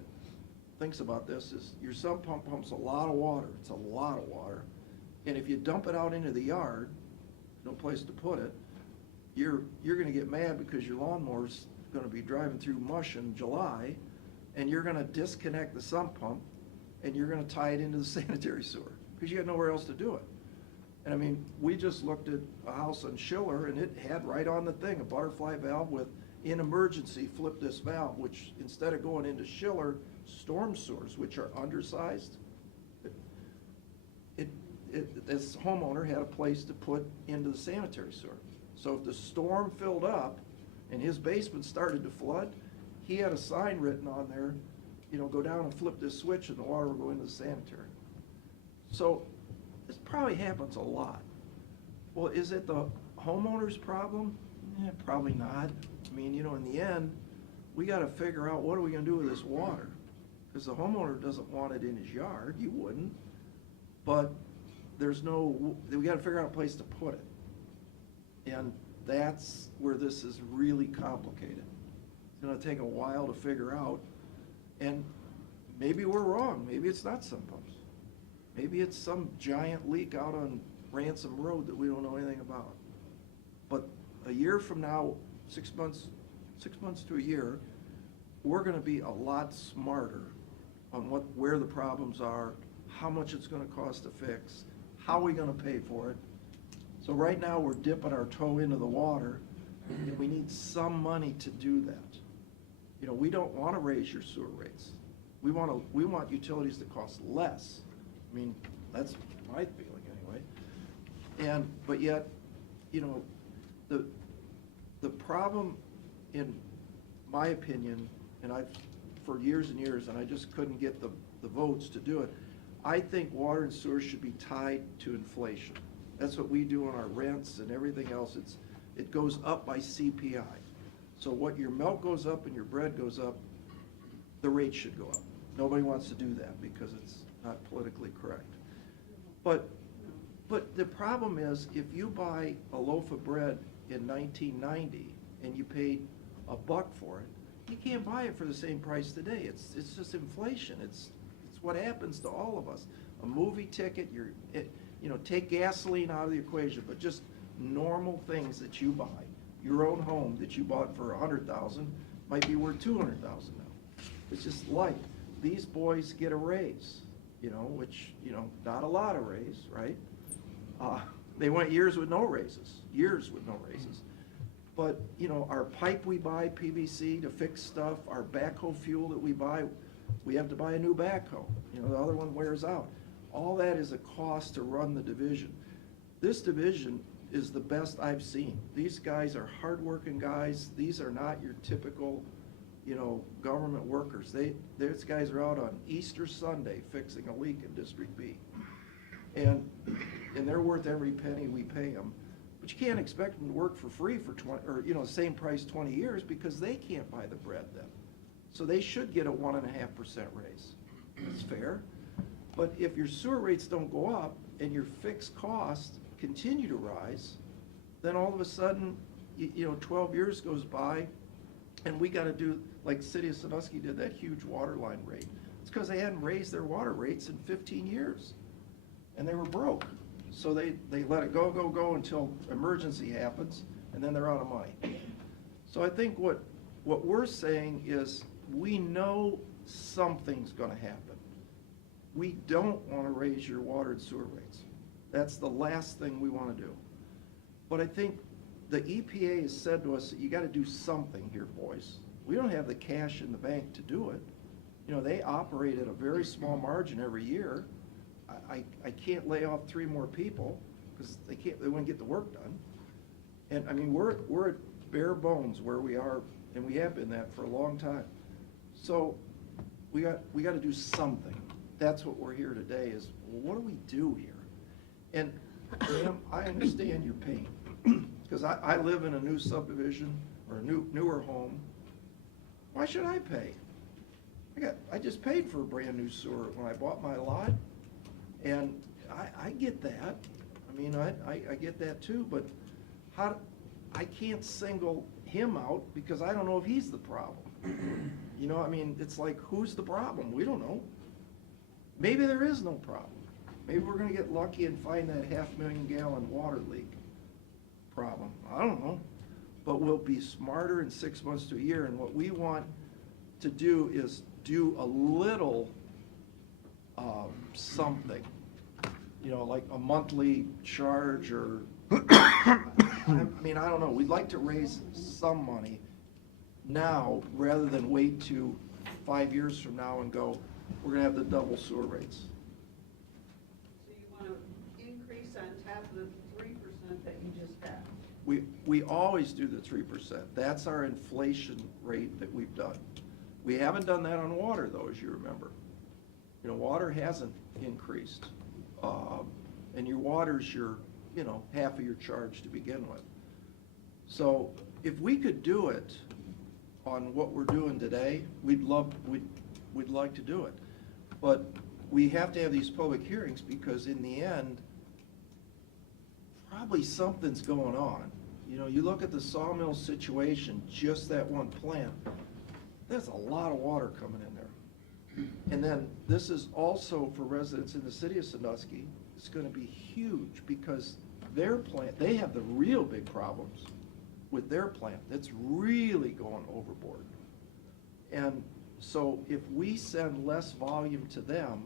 thinks about this, is your sump pump pumps a lot of water, it's a lot of water. And if you dump it out into the yard, no place to put it, you're gonna get mad because your lawnmower's gonna be driving through mush in July, and you're gonna disconnect the sump pump, and you're gonna tie it into the sanitary sewer, because you got nowhere else to do it. And I mean, we just looked at a house on Schiller, and it had right on the thing, a butterfly valve with, in emergency, flip this valve, which instead of going into Schiller storm sewers, which are undersized, this homeowner had a place to put into the sanitary sewer. So if the storm filled up and his basement started to flood, he had a sign written on there, you know, go down and flip this switch and the water will go into the sanitary. So this probably happens a lot. Well, is it the homeowner's problem? Probably not. I mean, you know, in the end, we gotta figure out what are we gonna do with this water? Because the homeowner doesn't want it in his yard, you wouldn't. But we gotta figure out a place to put it. And that's where this is really complicated. It's gonna take a while to figure out, and maybe we're wrong, maybe it's not sump pumps. Maybe it's some giant leak out on Ransom Road that we don't know anything about. But a year from now, 6 months to a year, we're gonna be a lot smarter on where the problems are, how much it's gonna cost to fix, how we gonna pay for it. So right now, we're dipping our toe into the water, and we need some money to do that. You know, we don't wanna raise your sewer rates. We want utilities that cost less. I mean, that's my feeling anyway. But yet, you know, the problem, in my opinion, and for years and years, and I just couldn't get the votes to do it, I think water and sewer should be tied to inflation. That's what we do on our rents and everything else. It goes up by CPI. So what your milk goes up and your bread goes up, the rate should go up. Nobody wants to do that because it's not politically correct. But the problem is, if you buy a loaf of bread in 1990 and you paid $1 for it, you can't buy it for the same price today. It's just inflation. It's what happens to all of us. A movie ticket, you know, take gasoline out of the equation, but just normal things that you buy. Your own home that you bought for $100,000 might be worth $200,000 now. It's just life. These boys get a raise, you know, which, you know, not a lot of raise, right? They went years with no raises. But, you know, our pipe we buy, PVC, to fix stuff, our backhoe fuel that we buy, we have to buy a new backhoe. You know, the other one wears out. All that is a cost to run the division. This division is the best I've seen. These guys are hardworking guys. These are not your typical, you know, government workers. These guys are out on Easter Sunday fixing a leak in District B. And they're worth every penny we pay them. But you can't expect them to work for free for the same price 20 years, because they can't buy the bread then. So they should get a 1.5% raise. That's fair. But if your sewer rates don't go up and your fixed costs continue to rise, then all of a sudden, 12 years goes by, and we got to do, like the city of Sandusky did, that huge water line rate. It's because they hadn't raised their water rates in 15 years, and they were broke. So they let it go until emergency happens, and then they're out of money. So I think what we're saying is, we know something's going to happen. We don't want to raise your water and sewer rates. That's the last thing we want to do. But I think the EPA has said to us that you got to do something here, boys. We don't have the cash in the bank to do it. You know, they operate at a very small margin every year. I can't lay off 3 more people because they wouldn't get the work done. And I mean, we're at bare bones where we are, and we have been that for a long time. So we got to do something. That's what we're here today is, well, what do we do here? And ma'am, I understand your pain, because I live in a new subdivision or a newer home. Why should I pay? I just paid for a brand new sewer when I bought my lot, and I get that. I mean, I get that too, but I can't single him out because I don't know if he's the problem. You know, I mean, it's like, who's the problem? We don't know. Maybe there is no problem. Maybe we're gonna get lucky and find that 500,000-gallon water leak problem. I don't know. But we'll be smarter in 6 months to a year, and what we want to do is do a little something. You know, like a monthly charge or, I mean, I don't know. We'd like to raise some money now rather than wait to 5 years from now and go, we're gonna have the double sewer rates. So you want to increase on top of the 3% that you just got? We always do the 3%. That's our inflation rate that we've done. We haven't done that on water though, as you remember. You know, water hasn't increased. And your water's your, you know, half of your charge to begin with. So if we could do it on what we're doing today, we'd like to do it. But we have to have these public hearings because in the end, probably something's going on. You know, you look at the sawmill situation, just that one plant, there's a lot of water coming in there. And then this is also for residents in the city of Sandusky, it's gonna be huge because their plant, they have the real big problems with their plant. That's really going overboard. And so if we send less volume to them,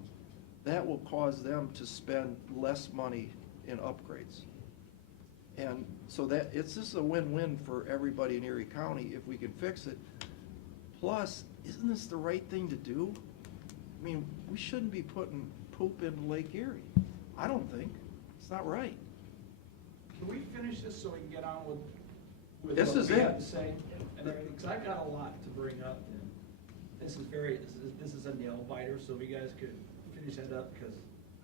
that will cause them to spend less money in upgrades. And so that, it's just a win-win for everybody in Erie County if we can fix it. Plus, isn't this the right thing to do? I mean, we shouldn't be putting poop in Lake Erie. I don't think. It's not right. Can we finish this so we can get on with This what is we it. have to say? And everything, because I've got a lot to bring up, and this is a nail biter, so if you guys could finish that up, because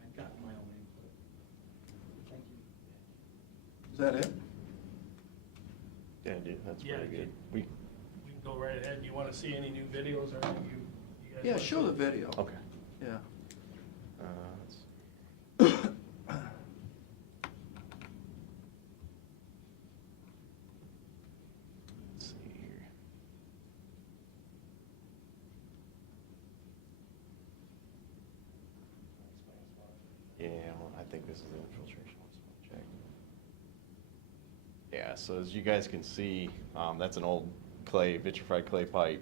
I've gotten my own input. Thank you. Is that it? Yeah, dude, that's Yeah, pretty good. good. We can go right ahead. Do you want to see any new videos or anything you guys Yeah, wanna show see? the video. Okay. Yeah. Let's- Let's see here. Yeah, well, I think this is the infiltration. Let's check. Yeah, so as you guys can see, that's an old clay, vitrified clay pipe.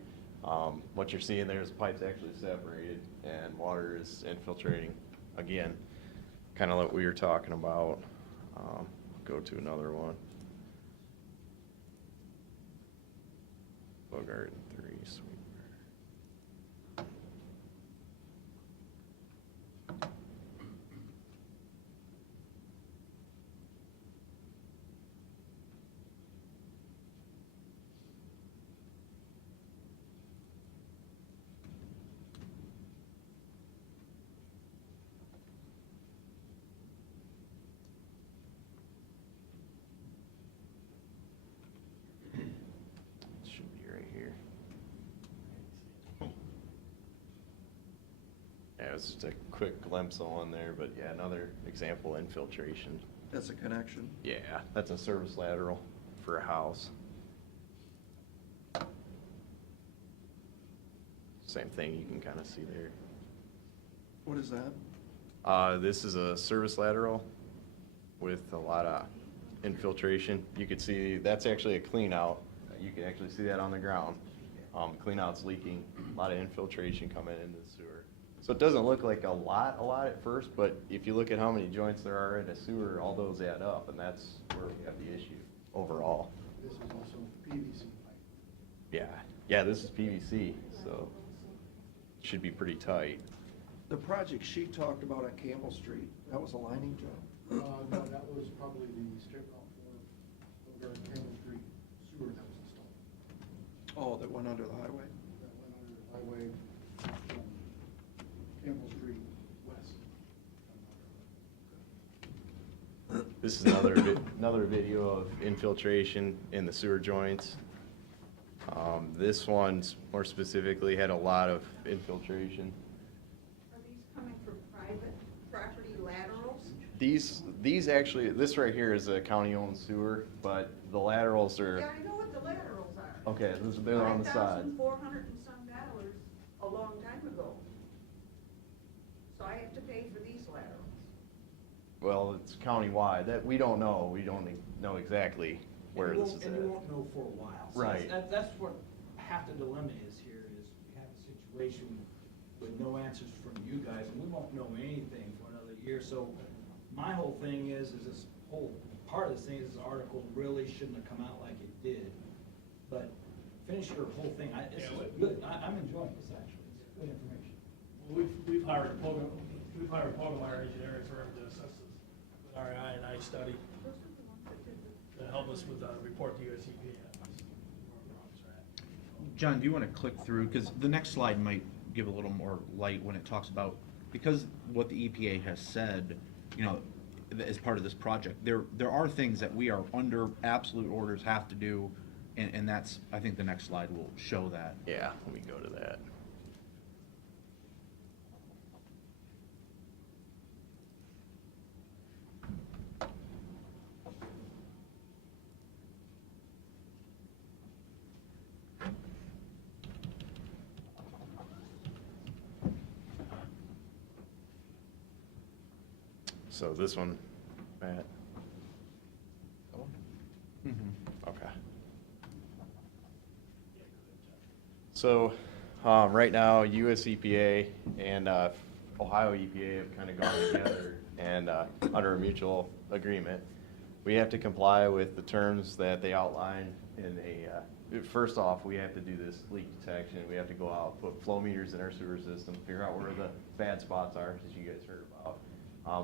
What you're seeing there is the pipe's actually separated and water is infiltrating. Again, kind of what we were talking about. Go to another one. Bogart 3, Sweetwater. Should be right here. Yeah, it was just a quick glimpse of one there, but yeah, another example of infiltration. That's a connection. Yeah, that's a service lateral for a house. Same thing you can kind of see there. What is that? This is a service lateral with a lot of infiltration. You could see, that's actually a clean out. You can actually see that on the ground. Clean out's leaking, a lot of infiltration coming into the sewer. So it doesn't look like a lot at first, but if you look at how many joints there are in a sewer, all those add up, and that's where we have the issue overall. This is also PVC pipe. Yeah, this is PVC, so it should be pretty tight. The project she talked about on Campbell Street, that was a lining job? No, that was probably the strip out for Bogart Campbell Street sewer that was installed. Oh, that went under the highway? That went under the highway from Campbell Street west. This is another video of infiltration in the sewer joints. This one's more specifically had a lot of infiltration. Are these coming from private property laterals? These actually, this right here is a county-owned sewer, but the laterals Yeah, are, I know what the laterals are. okay, they're on the side. $5,400 and some dollars a long time ago. So I have to pay for these laterals. Well, it's countywide, that, we don't know exactly where And you this won't- is And you at. won't know for a while. So Right. That's what half the dilemma is here, is we have a situation with no answers from you guys, and we won't know anything for another year. So my whole thing is this whole, part of this thing is this article really shouldn't have come out like it did. But finish your whole thing, this is good, I'm enjoying this actually, it's good information. We've hired a Pogemeyer engineering firm to assist us with our I&I study, to help us with the report to USEPA. John, do you want to click through, because the next slide might give a little more light when it talks about, because what the EPA has said, you know, as part of this project, there are things that we are under absolute orders have to do, and that's, I think the next slide will show that. Yeah, let me go to that. So this one, Matt? Okay. So, right now, US EPA and Ohio EPA have kind of gone together and under a mutual agreement, we have to comply with the terms that they outline in first off, we have to do this leak detection. We have to go out, put flow meters in our sewer system, figure out where the bad spots are, as you guys heard about.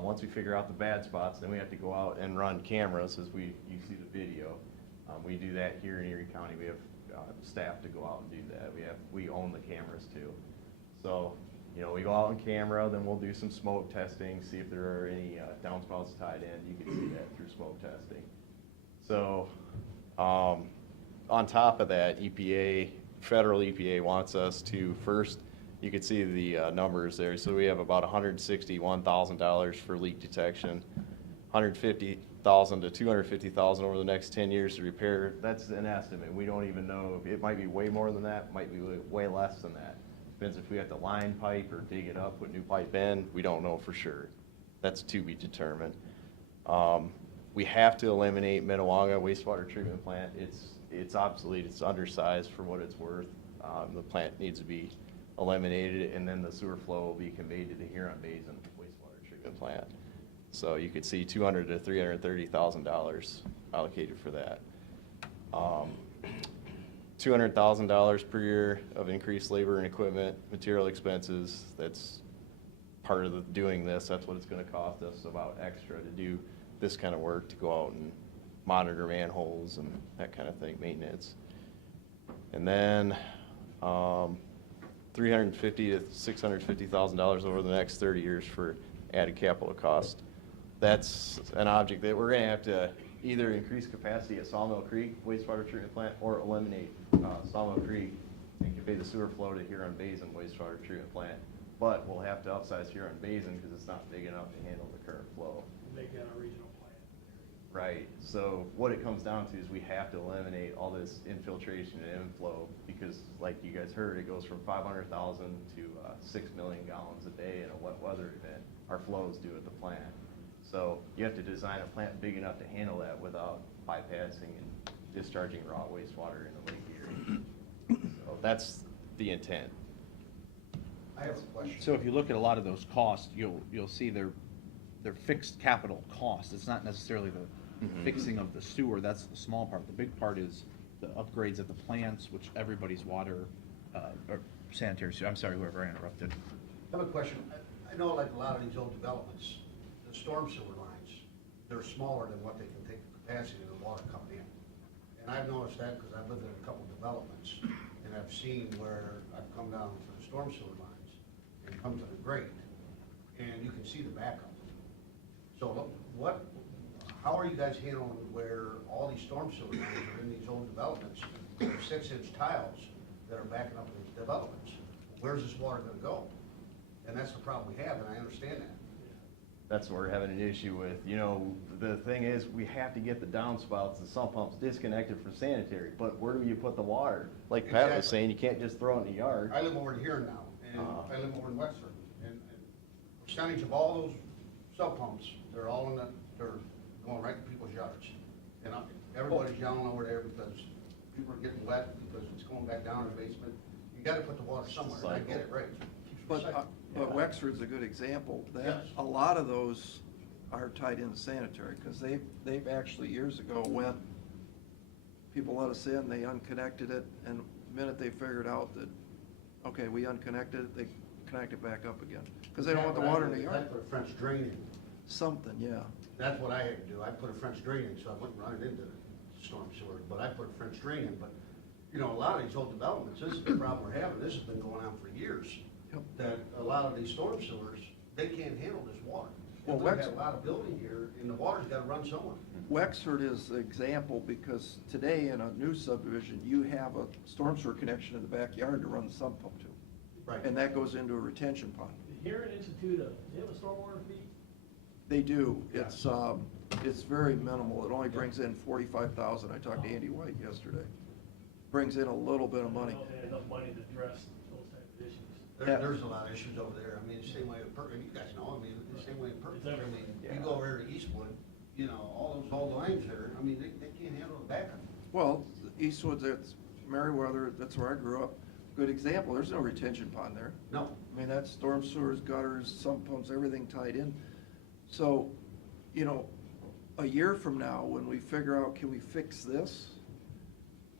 Once we figure out the bad spots, then we have to go out and run cameras, as you see the video. We do that here in Erie County. We have staff to go out and do that. We own the cameras too. So, you know, we go out on camera, then we'll do some smoke testing, see if there are any downspouts tied in. You can see that through smoke testing. So, on top of that, federal EPA wants us to first, you can see the numbers there. So we have about $161,000 for leak detection, $150,000 to $250,000 over the next 10 years to repair. That's an estimate. We don't even know. It might be way more than that, might be way less than that. Depends if we have to line pipe or dig it up, put new pipe in. We don't know for sure. That's to be determined. We have to eliminate Minnewaga wastewater treatment plant. It's obsolete. It's undersized for what it's worth. The plant needs to be eliminated, and then the sewer flow will be conveyed to the Huron Basin wastewater treatment plant. So you could see $200,000 to $330,000 allocated for that. $200,000 per year of increased labor and equipment, material expenses. That's part of doing this. That's what it's going to cost us about extra to do this kind of work, to go out and monitor manholes and that kind of thing, maintenance. And then $350,000 to $650,000 over the next 30 years for added capital cost. That's an object that we're going to have to either increase capacity at Sawmill Creek wastewater treatment plant or eliminate Sawmill Creek and convey the sewer flow to Huron Basin wastewater treatment plant. But we'll have to upsize Huron Basin because it's not big enough to handle the current flow. Make that a regional plan. Right, so what it comes down to is we have to eliminate all this infiltration and inflow, because like you guys heard, it goes from 500,000 to 6 million gallons a day in a wet weather event. Our flows do at the plant. So you have to design a plant big enough to handle that without bypassing and discharging raw wastewater into Lake Erie. So that's the intent. I have a question. So if you look at a lot of those costs, you'll see they're fixed capital costs. It's not necessarily the fixing of the sewer, that's the small part. The big part is the upgrades at the plants, which everybody's water, or sanitary sewer, I'm sorry, whoever I interrupted. I have a question. I know like a lot of these old developments, the storm sewer lines, they're smaller than what they can take the capacity of the water coming in. And I've noticed that because I've lived in a couple developments, and I've seen where I've come down to the storm sewer lines and come to the grate, and you can see the backup. So how are you guys handling where all these storm sewer lines are in these old developments, with 6-inch tiles that are backing up in these developments? Where's this water gonna go? And that's the problem we have, and I understand that. That's what we're having an issue with. You know, the thing is, we have to get the downspouts and sump pumps disconnected from sanitary, but where do you put the water? Like Pat was Exactly. saying, you can't just throw it in the yard. I live over here now, and I live over in Wexford, and percentage of all those sub pumps, they're all they're going right to people's yards. And everybody's yelling over there because people are getting wet, because it's going back down in the basement. You gotta put the water somewhere, and I get it, right. Keeps it recycled. But Wexford's a good example, that Yes. a lot of those are tied into sanitary, because they've actually years ago went, people let us in, they unconnected it, and the minute they figured out that, okay, we unconnected it, they connect it back up again, because they don't want the water in the I yard. put a French drain in. Something, yeah. That's what I had to do. I put a French drain in, so I wouldn't run it into the storm sewer, but I put a French drain in. But, you know, a lot of these old developments, this is the problem we're having. This has been going on for years. Yep. That a lot of these storm sewers, they can't handle this water. Well, We have a lot of building here, and the water's gotta run somewhere. Wexford is the example, because today in a new subdivision, you have a storm sewer connection in the backyard to run the sump pump to. Right. And that goes into a retention pond. The Hearing Institute, they have a stormwater fee? They do. It's very minimal. It only brings in 45,000. I talked to Andy White yesterday. Brings in a little bit of money. I don't know if they have enough money to address those type of issues. Yeah. There's a lot of issues over there. I mean, the same way in Perkins, you guys know, I mean, the same way in Perkins. I mean, you go over there to Eastwood, you know, all those old lines there, I mean, they can't handle the backup. Well, Eastwood, that's Meriwether, that's where I grew up. Good example. There's no retention pond there. No. I mean, that's storm sewers, gutters, sump pumps, everything tied in. So, you know, a year from now, when we figure out, can we fix this?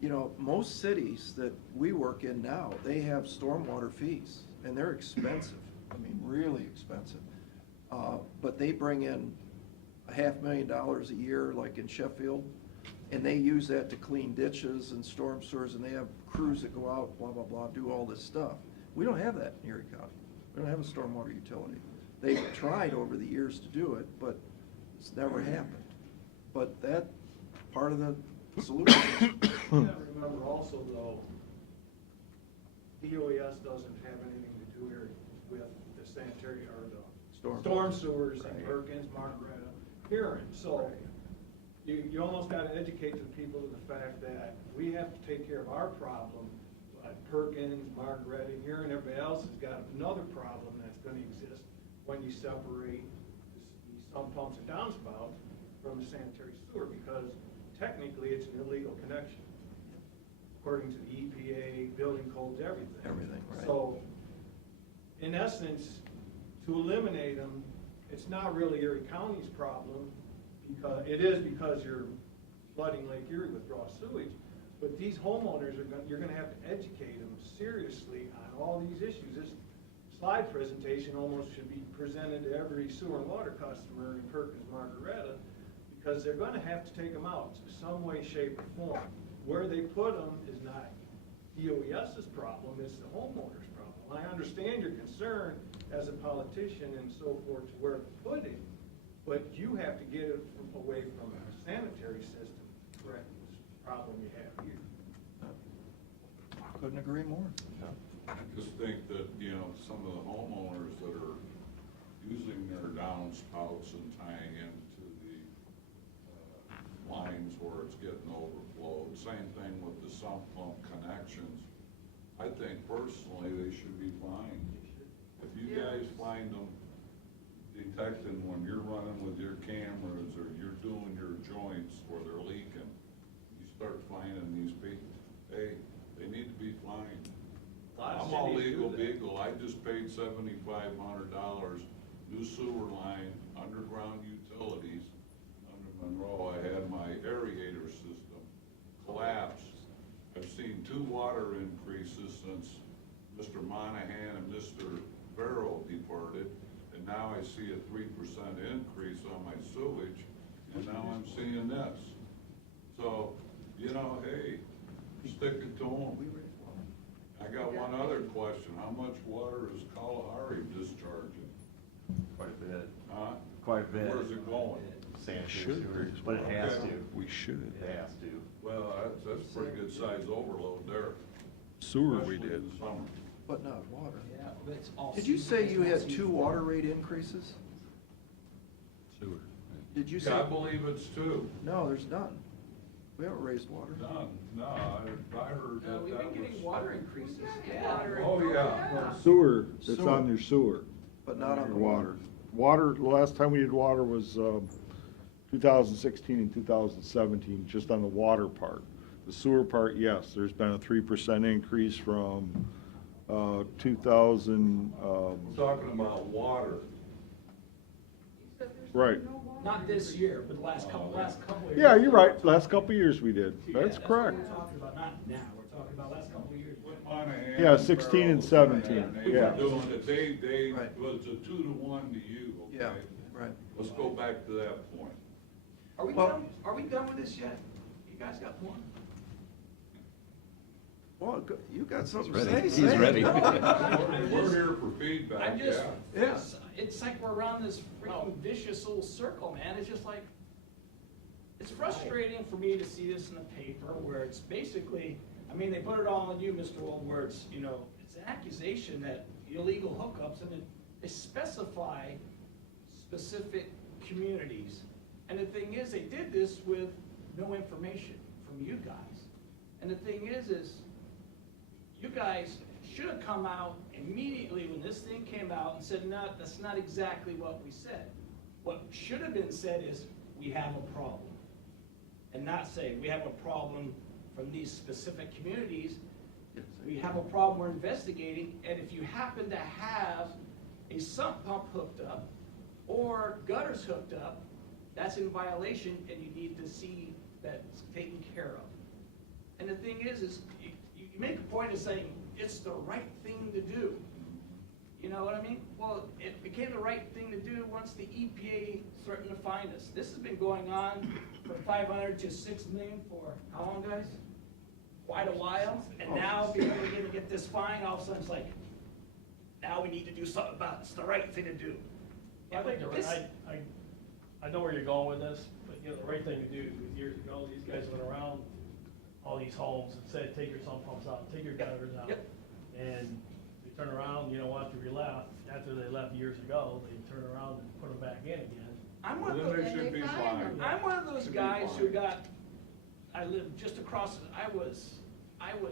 You know, most cities that we work in now, they have stormwater fees, and they're expensive. I mean, really expensive. But they bring in $500,000 a year, like in Sheffield, and they use that to clean ditches and storm sewers, and they have crews that go out, blah, blah, blah, do all this stuff. We don't have that in Erie County. We don't have a stormwater utility. They've tried over the years to do it, but it's never happened. But that, part of the solution. You gotta remember also, though, DOES doesn't have anything to do here with the sanitary or the storm sewers in Right. Perkins, Margaret, Huron. So you almost gotta educate the people to the fact that we have to take care of our problem. But Perkins, Margaret, Huron, everybody else has got another problem that's gonna exist when you separate these sump pumps and downspouts from the sanitary sewer, because technically it's an illegal connection, according to the EPA, building codes, everything. Everything, right. So, in essence, to eliminate them, it's not really Erie County's problem, because, it is because you're flooding Lake Erie with raw sewage, but these homeowners you're gonna have to educate them seriously on all these issues. This slide presentation almost should be presented to every sewer and water customer in Perkins, Margaretta, because they're gonna have to take them out some way, shape, or form. Where they put them is not DOES's problem, it's the homeowner's problem. I understand your concern as a politician and so forth to where to put it, but you have to get it away from the sanitary system, correct, this problem you have here. Couldn't agree more. Just think that, you know, some of the homeowners that are using their downspouts and tying into the lines where it's getting overflowed, same thing with the sump pump connections. I think personally they should be fined. If you guys find them detecting when you're running with your cameras or you're doing your joints where they're leaking, you start finding these people, hey, they need to be fined. I'm all legal beagle, I just paid $7,500, new sewer line, underground utilities. Under Monroe, I had my aerator system collapse. I've seen 2 water increases since Mr. Monahan and Mr. Barrow departed, and now I see a 3% increase on my sewage, and now I'm seeing this. So, you know, hey, stick it to them. I got one other question. How much water is Kalahari discharging? Quite a bit. Huh? Quite a bit. Where's it going? Sanitary sewer, but it has to. We should. It has to. Well, that's pretty good size overload there. Sewer we especially did. in the summer. But not water. Yeah, but it's all. Did you say you had 2 water rate increases? Sewer. Did you say? Yeah, I believe it's two. No, there's none. We haven't raised water. None, no, I heard that We've that been was. getting water increases. Oh, yeah. Sewer, it's Sewer. on your sewer. But not on the Water. Water, the last time we did water was 2016 and 2017, just on the water part. The sewer part, yes, there's been a 3% increase from 2000. I'm talking about water. Right. Not this year, but the last couple of years. Yeah, you're right, last couple of years we did, Yeah, that's what correct. we're talking about, not now, we're talking about last couple of years. Monahan Yeah, 16 and Barrels, 17, They yeah. were doing it, they, Right. was a 2-to-1 to you, okay? Yeah, right. Let's go back to that point. Are we Well- done, are we done with this yet? You guys got one? Well, you got something to He's say? ready. say He's it. ready. We're here for feedback, I'm just, yeah. Yeah. it's like we're around this freaking vicious little circle, man. It's just like, it's frustrating for me to see this in the paper where it's basically, I mean, they put it all on you, Mr. Wold, where it's, you know, it's an accusation that illegal hookups, and they specify specific communities. And the thing is, they did this with no information from you guys. And the thing is you guys should have come out immediately when this thing came out and said, no, that's not exactly what we said. What should have been said is, we have a problem. And not say, we have a problem from these specific communities. We have a problem we're investigating, and if you happen to have a sump pump hooked up or gutters hooked up, that's in violation, and you need to see that it's taken care of. And the thing is you make a point of saying, it's the right thing to do. You know what I mean? Well, it became the right thing to do once the EPA threatened to fine us. This has been going on from 500 to 6 million for how long, guys? Quite a while. And now because we're gonna get this fine, all of a sudden it's like, now we need to do something about it. It's the right thing to do. I think you're right. I know where you're going with this, but you know, the right thing to do, because years ago, these guys went around all these homes and said, take your sump pumps out, take your gutters out. Yep. And they turn around, you know, after they left years ago, they turn around and put them back in again. I'm one of Then those, they should be fined. I'm one of those Should be guys who fined. got, I lived just across, I was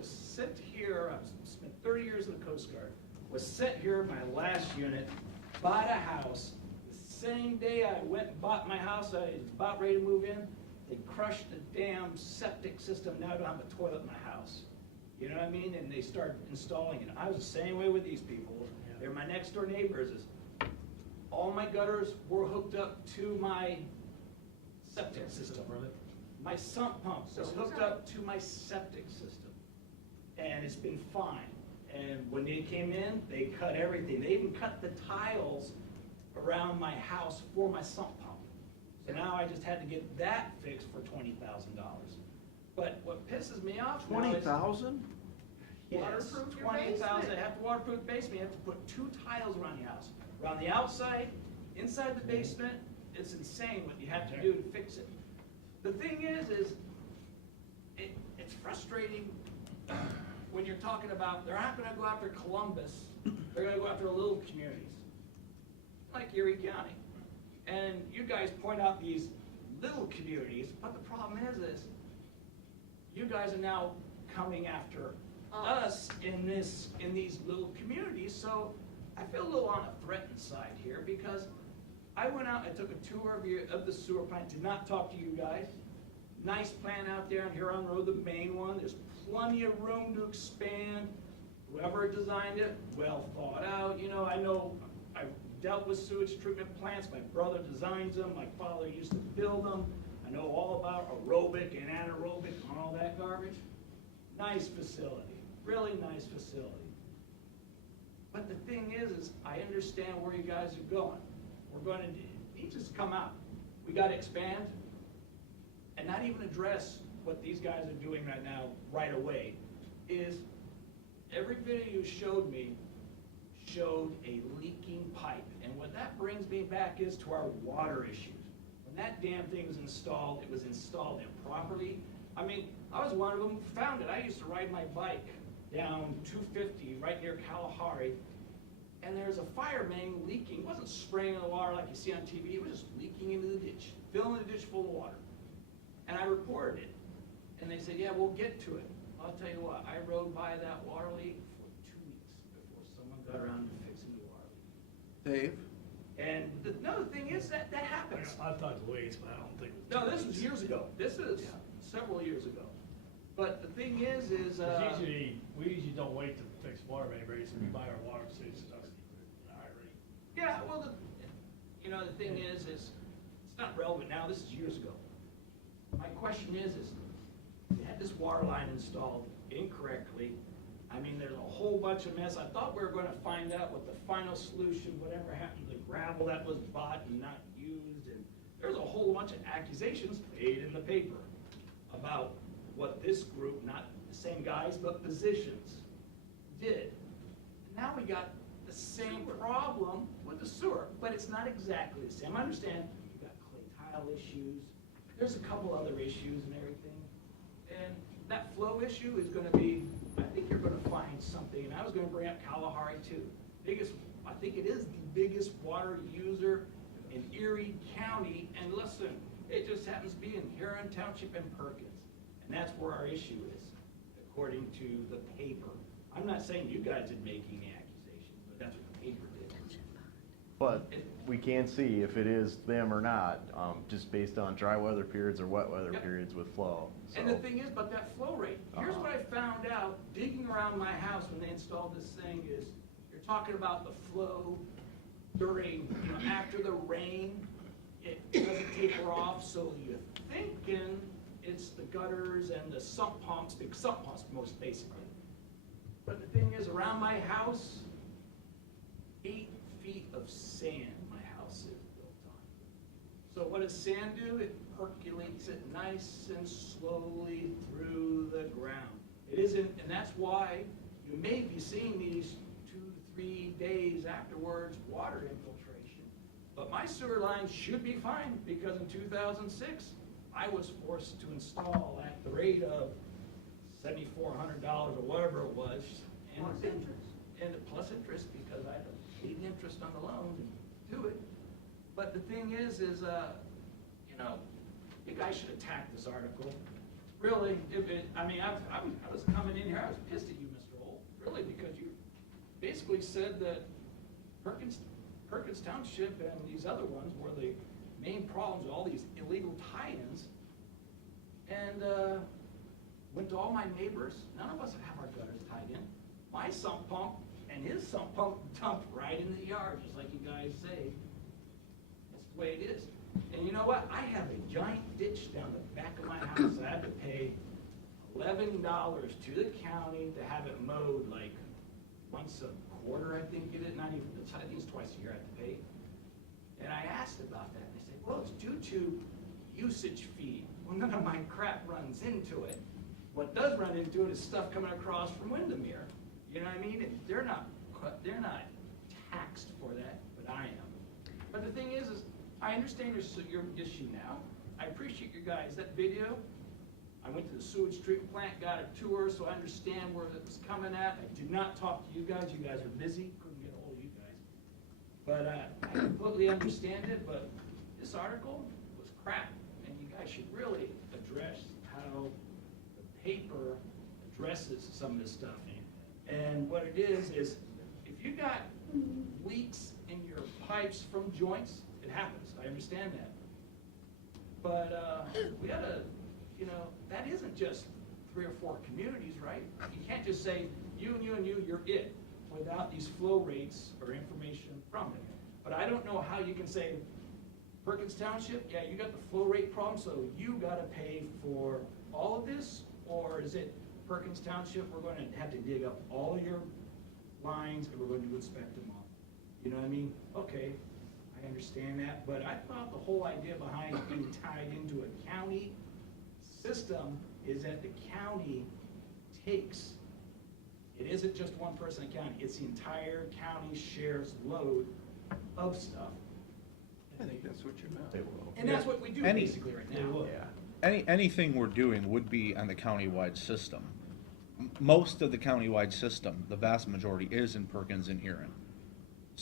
sent here, I spent 30 years in the Coast Guard, was sent here in my last unit, bought a house. The same day I went and bought my house, I was about ready to move in, they crushed the damn septic system, now I don't have a toilet in my house. You know what I mean? And they started installing it. I was the same way with these people. They're my next door neighbors. All my gutters were hooked up to my septic system. My sump pump was hooked up to my septic system. And it's been fine. And when they came in, they cut everything. They even cut the tiles around my house for my sump pump. So now I just had to get that fixed for $20,000. But what pisses me off now is 20,000? yes, Waterproof your 20,000. basement. They have to waterproof the basement. You have to put 2 tiles around the house, around the outside, inside the basement. It's insane what you have to do to fix it. The thing is it's frustrating when you're talking about they're not going to go after Columbus. They're going to go after little communities like Erie County. And you guys point out these little communities, but the problem is you guys are now coming after us in these little communities. So I feel a little on a threatened side here because I went out, I took a tour of the sewer plant, did not talk to you guys. Nice plant out there on Huron Road, the main one. There's plenty of room to expand. Whoever designed it, well thought out. You know I dealt with sewage treatment plants. My brother designs them. My father used to build them. I know all about aerobic and anaerobic and all that garbage. Nice facility, really nice facility. But the thing is I understand where you guys are going. We're going to need to come out. We got to expand and not even address what these guys are doing right now, right away, is every video you showed me showed a leaking pipe. And what that brings me back is to our water issues. When that damn thing was installed, it was installed improperly. I mean, I was one of them who found it. I used to ride my bike down 250 right near Kalahari, and there's a fire main leaking. It wasn't wasn't spraying the water like you see on TV, it was just leaking into the ditch, filling the ditch full of water. And I reported it, and they said, yeah, we'll get to it. I'll tell you what, I rode by that water leak for 2 weeks before someone got around to fixing the water leak. Dave? And another thing is that happens. I've talked to Waze, but I don't think. it was No, two this was weeks. years ago. This is several years ago. But the thing is. 'Cause we usually don't wait to fix water main breaks, we buy our water, so it's stuck in our rate. Yeah, well, the thing is it's not relevant now, this is years ago. My question is you had this water line installed incorrectly. I mean, there's a whole bunch of mess. I thought we were gonna find out what the final solution, whatever happened to the gravel that was bought and not used, and there's a whole bunch of accusations made in the paper about what this group, not the same guys, but positions, did. Now we got the same problem with the sewer, but it's not exactly the same. I understand you've got clay tile issues, there's a couple other issues and everything. And that flow issue is gonna be, I think you're gonna find something, and I was gonna bring up Kalahari too. I think it is the biggest water user in Erie County, and listen, it just happens to be in Huron Township and Perkins. And that's where our issue is, according to the paper. I'm not saying you guys did make any accusations, but that's what the paper did. But we can see if it is them or not, just based on dry weather periods or wet weather Yep. periods with flow. And the So, thing is, but that flow rate, here's what I found out digging around my house when they installed this thing is, you're talking about the flow during, after the rain, it doesn't taper off, so you're thinking it's the gutters and the sump pumps most basically. But the thing is, around my house, 8 feet of sand my house is built on. So what does sand do? It percolates it nice and slowly through the ground. It isn't, and that's why you may be seeing these 2 to 3 days afterwards water infiltration. But my sewer line should be fine, because in 2006, I was forced to install at the rate of $7,400 or whatever it was. And Plus interest. And plus interest, because I had to pay the interest on the loan and do it. But the thing is, you guys should attack this article. Really, I was coming in here, I was pissed at you, Mr. Holt, really, because you basically said that Perkins Township and these other ones were the main problems with all these illegal tie-ins. And went to all my neighbors, none of us have our gutters tied in. My sump pump and his sump pump dumped right in the yard, just like you guys say. That's the way it is. And you know what? I have a giant ditch down the back of my house. I had to pay $11 to the county to have it mowed like once a quarter, I think it is. Not even, I think it's twice a year I have to pay. And I asked about that, and they said, well, it's due to usage fee. Well, none of my crap runs into it. What does run into it is stuff coming across from Windermere. You know what I mean? They're not taxed for that, but I am. But the thing is I understand your issue now. I appreciate you guys. That video, I went to the sewage treatment plant, got a tour, so I understand where it was coming at. I did not talk to you guys. You guys are busy. Couldn't get a hold of you guys. But I completely understand it, but this article was crap, and you guys should really address how the paper addresses some of this stuff. And what it is if you got leaks in your pipes from joints, it happens, I understand that. But we gotta, that isn't just 3 or 4 communities, right? You can't just say, you and you and you, you're it, without these flow rates or information from it. But I don't know how you can say, Perkins Township, yeah, you got the flow rate problem, so you gotta pay for all of this? Or is it Perkins Township, we're gonna have to dig up all your lines and we're going to inspect them all? You know what I mean? Okay, I understand that, but I thought the whole idea behind being tied into a county system is that the county takes, it isn't just one person in the county, it's the entire county shares load of stuff. I think that's what you meant. they will. And that's what we do basically right now. Yeah. Anything we're doing would be on the countywide system. Most of the countywide system, the vast majority, is in Perkins and Huron.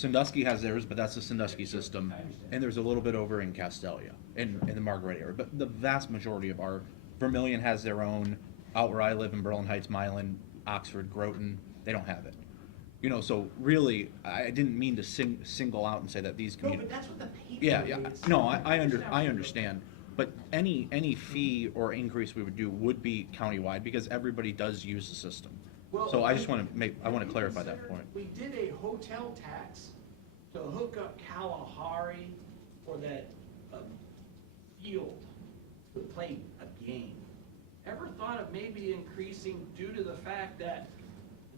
Sandusky has theirs, but that's the Sandusky system, and there's a little bit over in Castelia, in the Margaret area, but the vast majority of our, Vermillion has their own, out where I live in Berlin Heights, Milan, Oxford, Groton, they don't have it. You know, so really, I didn't mean to single out and say that these No, communities. but that's what the people. Yeah, do. yeah, It's- no, I understand, but any fee or increase we would do would be countywide, because everybody does use the system. Well, So I just have wanna make, I wanna you clarify that considered- point. We did a hotel tax to hook up Kalahari for that field to play a game. Ever thought of maybe increasing due to the fact that,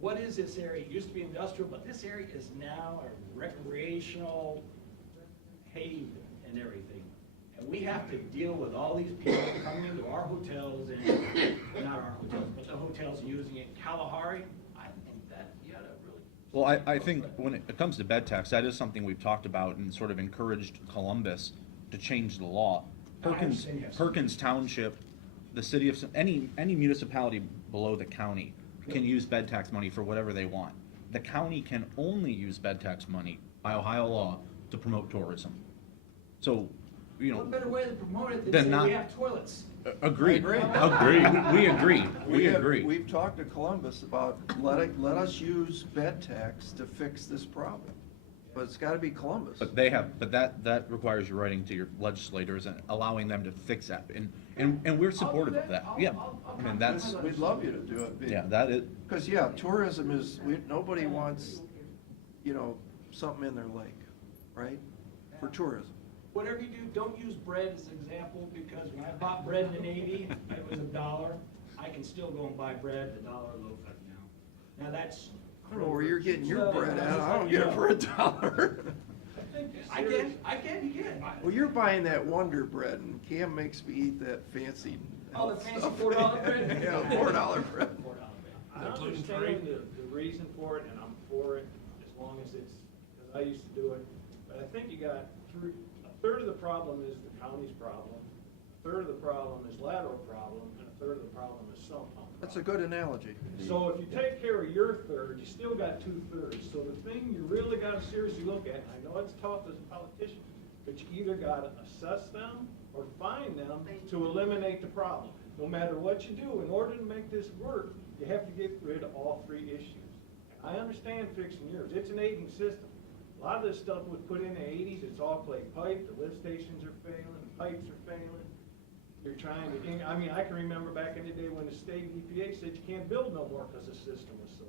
what is this area? It used to be industrial, but this area is now a recreational haven and everything. And we have to deal with all these people coming into our hotels and, not our hotels, but the hotels and using it. Kalahari, I think that, you gotta really. Well, I think when it comes to bed tax, that is something we've talked about and sort of encouraged Columbus to change the law. I understand, yes. Perkins Township, the city of, any municipality below the county can use bed tax money for whatever they want. The county can only use bed tax money by Ohio law to promote tourism. So, you know. What better way to promote it Then than say not- we have toilets? Agreed. I agree. Agreed. We agree. We have- agree. We've talked to Columbus about let us use bed tax to fix this problem, but it's gotta be Columbus. But that requires you writing to your legislators and allowing them to fix that, and we're supportive of that, yeah. I mean, that's, We'd love you to do it. yeah, that is, Because, yeah, tourism is, nobody wants, you know, something in their lake, right? For tourism. Whatever you do, don't use bread as an example, because when I bought bread in the Navy, it was $1. I can still go and buy bread, $1 loaf right now. Now, that's. I don't know where you're getting your So, bread at, just I let don't you get it know. for $1. You can. Well, you're buying that Wonder Bread, and Cam makes me eat that fancy. Oh, the health fancy stuff. $4 bread? Yeah, $4 bread. I understand the reason for it, and I'm for it, as long as it's, because I used to do it. But I think you got a third of the problem is the county's problem, a third of the problem is lateral problem, and a third of the problem is sump pump. That's a good analogy. So if you take care of your third, you still got 2/3. So the thing you really gotta seriously look at, and I know it's tough as a politician, but you either gotta assess them or fine them to eliminate the problem. No matter what you do, in order to make this work, you have to get rid of all three issues. And I understand fixing yours, it's an aging system. A lot of this stuff was put in the 80s, it's all clay pipe, the lift stations are failing, the pipes are failing. You're trying to, I mean, I can remember back in the day when the state EPA said you can't build no more because the system was so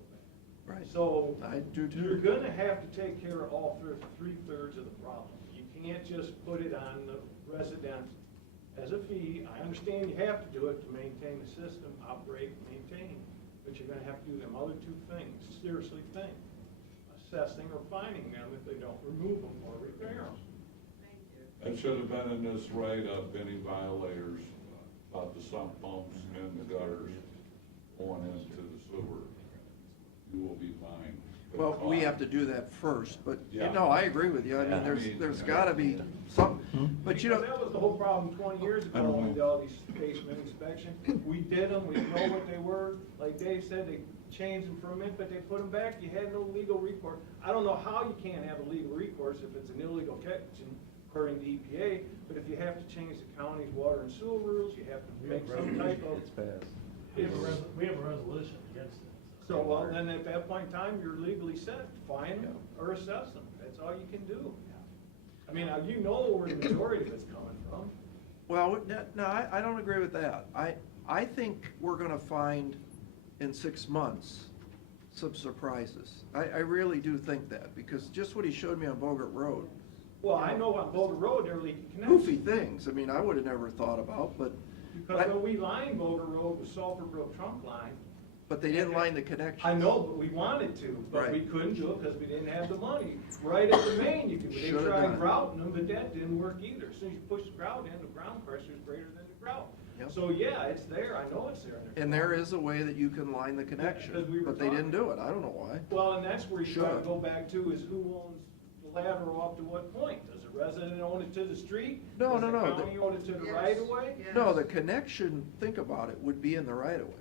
bad. Right. So, I do too. you're gonna have to take care of all three-thirds of the problem. You can't just put it on the resident as a fee. I understand you have to do it to maintain the system, operate, maintain, but you're gonna have to do them other two things, seriously think. Assessing or fining them if they don't remove them or repair them. It should have been in this write-up, any violators about the sump pumps and the gutters going into the sewer, you will be fined. Well, we have to do that first, but, you Yeah. know, I agree with you. I mean, there's gotta be some, but you know. Because that was the whole problem 20 years ago when we did all these basement inspections. We did them, we know what they were. Like Dave said, they changed them for a minute, but they put them back. You had no legal recourse. I don't know how you can't have a legal recourse if it's an illegal connection according to EPA, but if you have to change the county's water and sewer rules, you have to make some type of. We have a resolution against it. So, well, then at that point in time, you're legally set, fine them or assess them, that's all you can do. I mean, now, you know where the majority of it's coming from. Well, no, I don't agree with that. I think we're gonna find in 6 months some surprises. I really do think that, because just what he showed me on Bogart Road, Well, I know on Boulder Road, they're leaking connections. goofy things, I mean, I would've never thought about, but, Because when we lined Boulder Road with Sulphur Brook trunk line, but they didn't line the connection. I know, but we wanted to, but we Right. couldn't do it because we didn't have the money. Right at the main, they Should've tried done it. grouting them, but that didn't work either. As soon as you push the grout in, the ground pressure is greater than the grout. Yep. So, yeah, it's there, I know it's there. And there is a way that you can line the because connection, we were but they didn't do it, I don't know why. Well, and that's where you gotta Should. go back to is who owns the lateral up to what point? Does the resident own it to the street? No, Does no. the county own it to the Yes. right of way? Yes. No, the connection, think about it, would be in the right of way,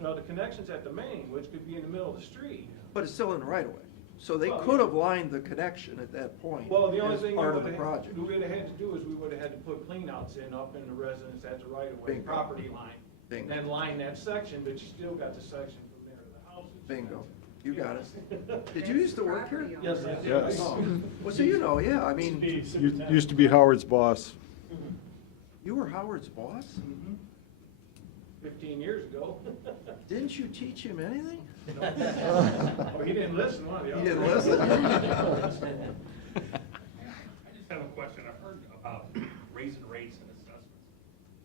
No, the connection's at the main, which could be in the middle of the street. but it's still in the right of way. So they Well, could yeah. have lined the connection at that point Well, the only as thing we part of would the have, project. we would have had to do is we would have had to put cleanouts in up in the residence at the right of way, Bingo. property line. And Bingo. then line that section, but you still got the section from there to the houses. Bingo. You got it. Did you used to work here? Yes, I did. Yes. Oh, well, so you know, yeah, I mean, Used to be Howard's boss. you were Howard's boss? 15 years ago. Didn't you teach him anything? Oh, he didn't listen, one of the He didn't others. listen. I just have a question. I've heard about raising rates and assessments.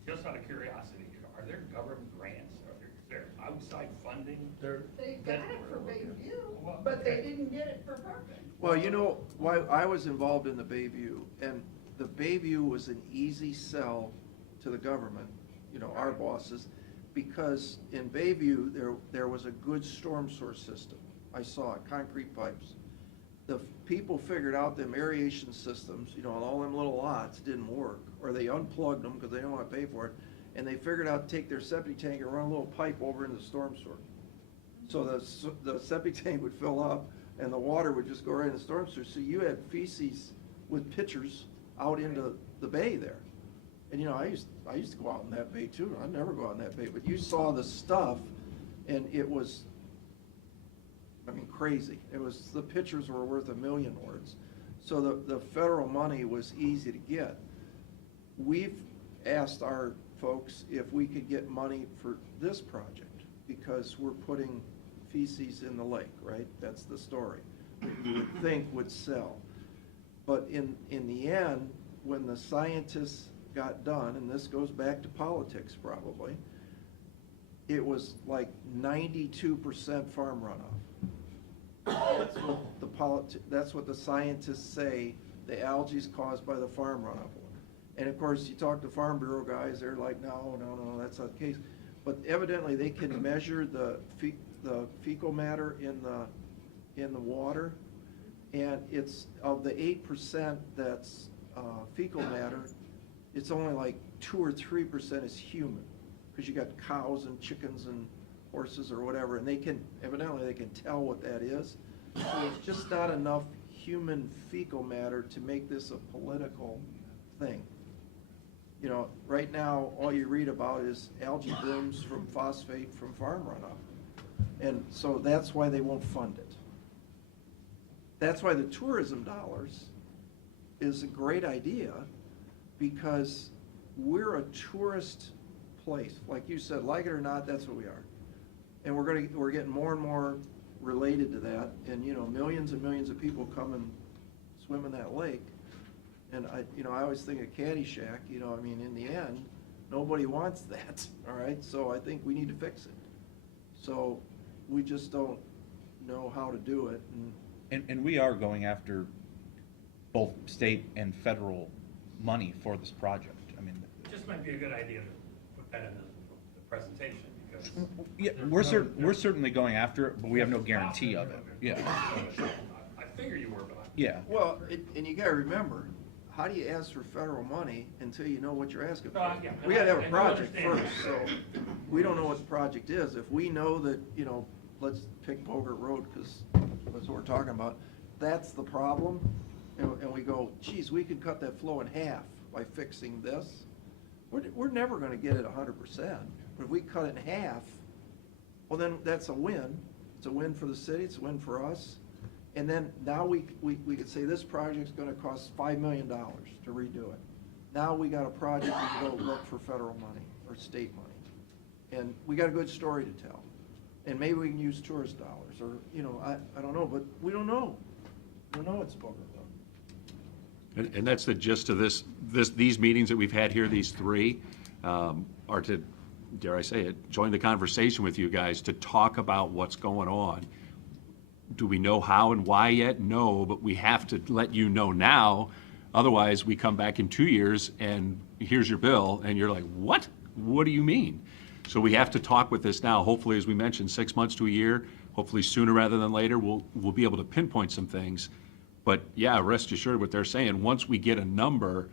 Just out of curiosity, are there government grants? Is there outside funding? They got it for Bayview, but they didn't get it for Parkland. Well, you know, why I was involved in the Bayview, and the Bayview was an easy sell to the government, you know, our bosses, because in Bayview, there was a good storm source system. I saw it, concrete pipes. The people figured out them aeration systems, you know, on all them little lots didn't work, or they unplugged them because they didn't want to pay for it, and they figured out to take their septic tank and run a little pipe over into the storm sewer. So the septic tank would fill up, and the water would just go right in the storm sewer. So you had feces with pitchers out into the bay there. And you know, I used to go out in that bay too. I'd never go out in that bay, but you saw the stuff, and it was, I mean, crazy. It was, the pitchers were worth 1,000,000 words. So the federal money was easy to get. We've asked our folks if we could get money for this project, because we're putting feces in the lake, right? That's the story. That you would think would sell. But in the end, when the scientists got done, and this goes back to politics probably, it was like 92% farm runoff. That's what the scientists say the algae is caused by the farm runoff. And of course, you talk to Farm Bureau guys, they're like, no, that's not the case. But evidently, they can measure the fecal matter in the water, and it's, of the 8% that's fecal matter, it's only like 2 or 3% is human, because you got cows and chickens and horses or whatever, and evidently they can tell what that is. So it's just not enough human fecal matter to make this a political thing. You know, right now, all you read about is algae blooms from phosphate from farm runoff. And so that's why they won't fund it. That's why the tourism dollars is a great idea, because we're a tourist place. Like you said, like it or not, that's what we are. And we're getting more and more related to that. And, you know, millions and millions of people come and swim in that lake. And I always think of Caddyshack, you know, I mean, in the end, nobody wants that, all right? So I think we need to fix it. So we just don't know how to do it. And we are going after both state and federal money for this project. I mean, It just might be a good idea to put that in the presentation, because. yeah, we're certainly going after it, but we have no guarantee of it. Yeah. I figure you were, but. Yeah. Well, and you gotta remember, how do you ask for federal money until you know what you're asking for? Yeah, We gotta have I a do project understand first, so we don't know what the project is. If we know that, you know, let's pick Bogart Road, because that's what we're talking about, that's the problem, and we go, geez, we could cut that flow in half by fixing this, we're never gonna get it 100%. But if we cut it in half, well, then that's a win. It's a win for the city, it's a win for us. And then now we could say this project's gonna cost $5 million to redo it. Now we got a project, we can go look for federal money or state money. And we got a good story to tell. And maybe we can use tourist dollars, or, you know, I don't know, but we don't know. We don't know it's Bogart Road. And that's the gist of these meetings that we've had here, these three, are to, dare I say it, join the conversation with you guys to talk about what's going on. Do we know how and why yet? No, but we have to let you know now. Otherwise, we come back in 2 years and here's your bill, and you're like, what? What do you mean? So we have to talk with this now. Hopefully, as we mentioned, 6 months to a year, hopefully sooner rather than later, we'll be able to pinpoint some things. But yeah, rest assured what they're saying, once we get a number,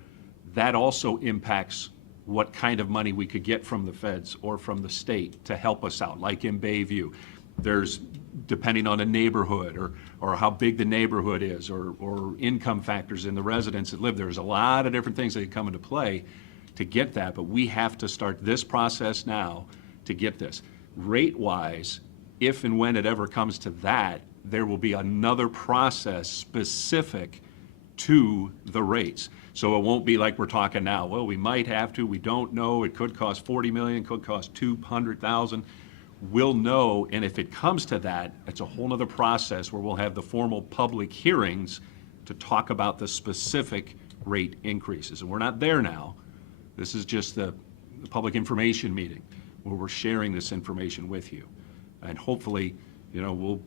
that also impacts what kind of money we could get from the feds or from the state to help us out, like in Bayview. There's depending on a neighborhood, or how big the neighborhood is, or income factors in the residents that live there. There's a lot of different things that come into play to get that, but we have to start this process now to get this. Rate-wise, if and when it ever comes to that, there will be another process specific to the rates. So it won't be like we're talking now, well, we might have to, we don't know, it could cost 40 million, could cost 200,000. We'll know, and if it comes to that, it's a whole nother process where we'll have the formal public hearings to talk about the specific rate increases. And we're not there now. This is just the public information meeting where we're sharing this information with you. And hopefully, we'll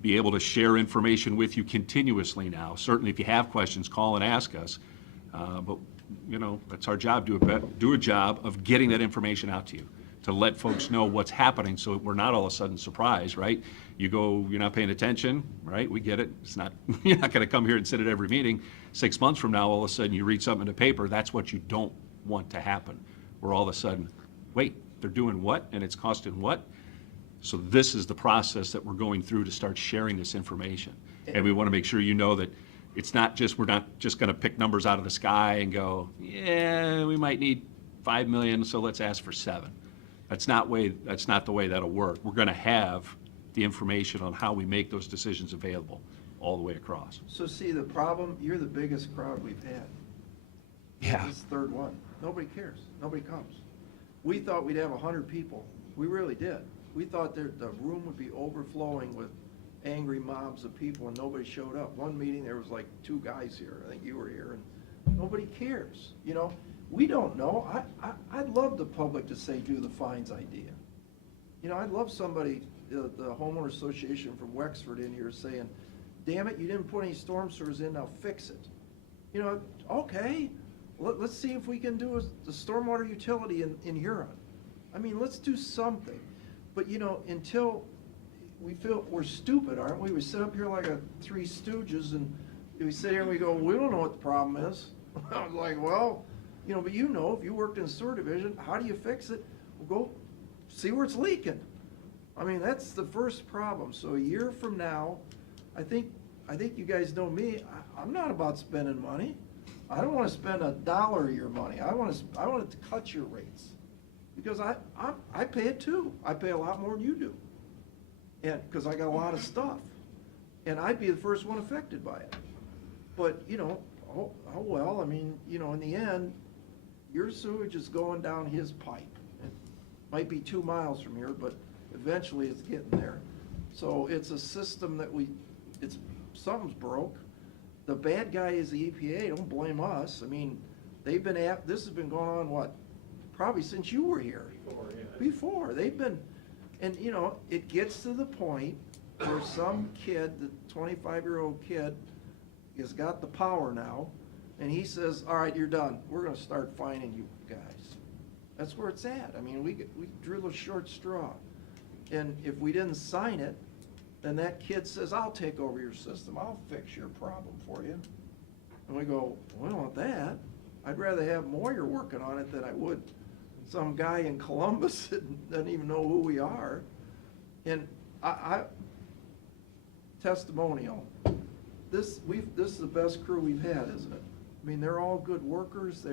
be able to share information with you continuously now. Certainly, if you have questions, call and ask us. But that's our job, do a job of getting that information out to you, to let folks know what's happening so we're not all of a sudden surprised, right? You go, you're not paying attention, right? We get it. It's not, you're not gonna come here and sit at every meeting. 6 months from now, all of a sudden you read something in the paper, that's what you don't want to happen. Where all of a sudden, wait, they're doing what and it's costing what? So this is the process that we're going through to start sharing this information. And we wanna make sure you know that it's not just, we're not just gonna pick numbers out of the sky and go, yeah, we might need 5 million, so let's ask for 7. That's not the way that'll work. We're gonna have the information on how we make those decisions available all the way across. So see, the problem, you're the biggest crowd we've had. Yeah. This third one. Nobody cares. Nobody comes. We thought we'd have 100 people. We really did. We thought the room would be overflowing with angry mobs of people, and nobody showed up. One meeting, there was like 2 guys here. I think you were here, and nobody cares. We don't know. I'd love the public to say, do the fines idea. I'd love somebody, the homeowner association from Wexford in here saying, damn it, you didn't put any storm sewers in, now fix it. Okay, let's see if we can do the stormwater utility in Huron. I mean, let's do something. But, until we feel we're stupid, aren't we? We sit up here like 3 stooges, and we sit here and we go, we don't know what the problem is. I was like, well, but if you worked in sewer division, how do you fix it? We'll go see where it's leaking. I mean, that's the first problem. So a year from now, I think you guys know me, I'm not about spending money. I don't want to spend $1 of your money. I want to cut your rates. Because I pay it too. I pay a lot more than you do. And because I got a lot of stuff. And I'd be the first one affected by it. But, oh well, I mean, in the end, your sewage is going down his pipe. It might be 2 miles from here, but eventually it's getting there. So it's a system that something's broke. The bad guy is the EPA, don't blame us. I mean, this has been going on, what, probably since you were here. Before, they've been, and it gets to the point where some kid, the 25-year-old kid, has got the power now, and he says, all right, you're done. We're gonna start fining you guys. That's where it's at. I mean, we drew the short straw. And if we didn't sign it, then that kid says, I'll take over your system. I'll fix your problem for you. And we go, we don't want that. I'd rather have Moyer working on it than I would some guy in Columbus that doesn't even know who we are. And testimonial. This is the best crew we've had, isn't it? I mean, they're all good workers.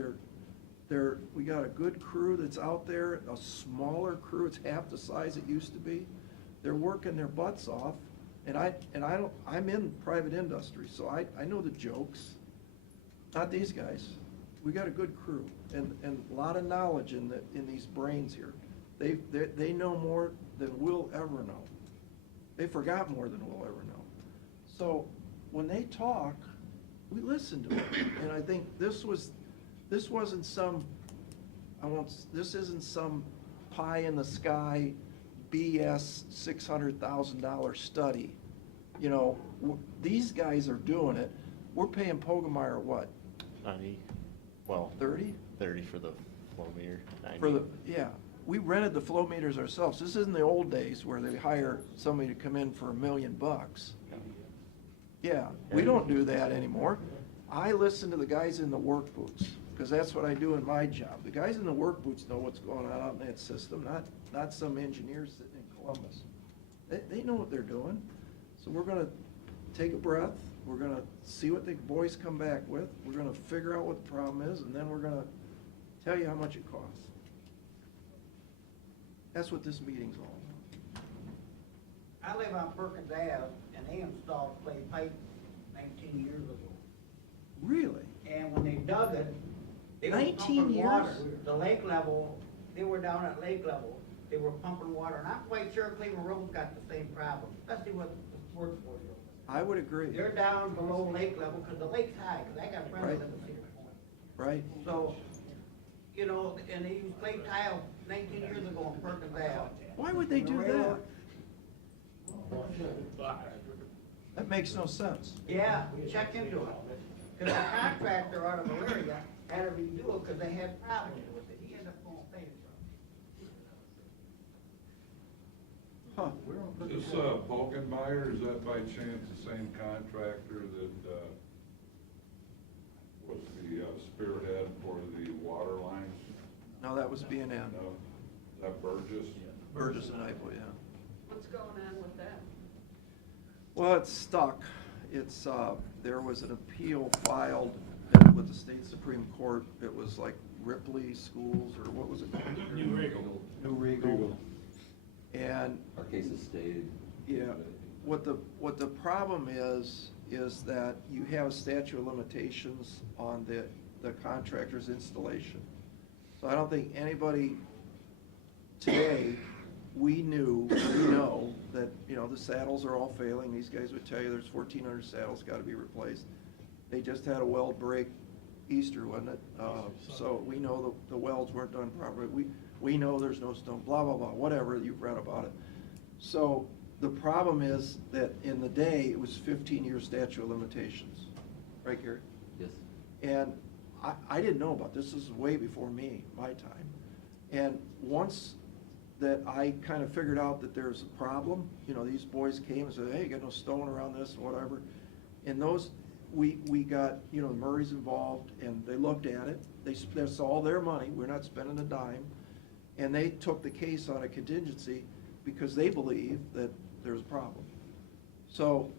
We got a good crew that's out there, a smaller crew. It's half the size it used to be. They're working their butts off, and I'm in private industry, so I know the jokes. Not these guys. We got a good crew and a lot of knowledge in these brains here. They know more than we'll ever know. They forgot more than we'll ever know. So when they talk, we listen to them. And I think this isn't some pie in the sky BS $600,000 study. These guys are doing it. We're paying Pogemeyer what? 90, well. 30? 30 for the flow meter, 90. Yeah. We rented the flow meters ourselves. This isn't the old days where they hire somebody to come in for $1 million. Yeah, we don't do that anymore. I listen to the guys in the work boots, because that's what I do in my job. The guys in the work boots know what's going on out in that system, not some engineer sitting in Columbus. They know what they're doing. So we're gonna take a breath, we're gonna see what the boys come back with, we're gonna figure out what the problem is, and then we're gonna tell you how much it costs. That's what this meeting's all about. I live on Perkins Ave, and they installed clay pipe 19 years ago. Really? And when they dug it, they were 19 pumping years? water. The lake level, they were down at lake level, they were pumping water. And I'm quite sure Cleveland Road's got the same problem, especially with the sports board. I would agree. They're down below lake level, because the lake's high, because I got friends Right. that live in Cedar Point. Right? So, you know, and they used clay tile 19 years ago on Perkins Ave. Why would they And the do that? railroad- That makes no sense. Yeah, check into it. Because the contractor out of Elyria had to redo it because they had problems with it. He ended up going pay Huh. This Bogenmeyer, is that by chance the same contractor that was the spearhead for the water lines? No, that was B&M. No, is that Burgess? Burgess and Eichel, yeah. What's going on with that? Well, it's stuck. It's, there was an appeal filed with the state Supreme Court. It was like Ripley Schools, or what was it called? New Regal. New Regal. And, Our case has stayed. yeah, what the problem is that you have a statute of limitations on the contractor's installation. So I don't think anybody today, we know that, the saddles are all failing. These guys would tell you there's 1,400 saddles got to be replaced. They just had a weld break Easter, wasn't it? So we know the welds weren't done properly. We know there's no stone, blah, blah, blah, whatever, you've read about it. So the problem is that in the day, it was 15-year statute of limitations. Right, Gary? Yes. And I didn't know about this. This is way before my time. And once that I kind of figured out that there's a problem, these boys came and said, hey, you got no stone around this, whatever. And those, we got, the Murrays involved, and they looked at it. That's all their money. We're not spending a dime. And they took the case on a contingency because they believe that there's a problem. So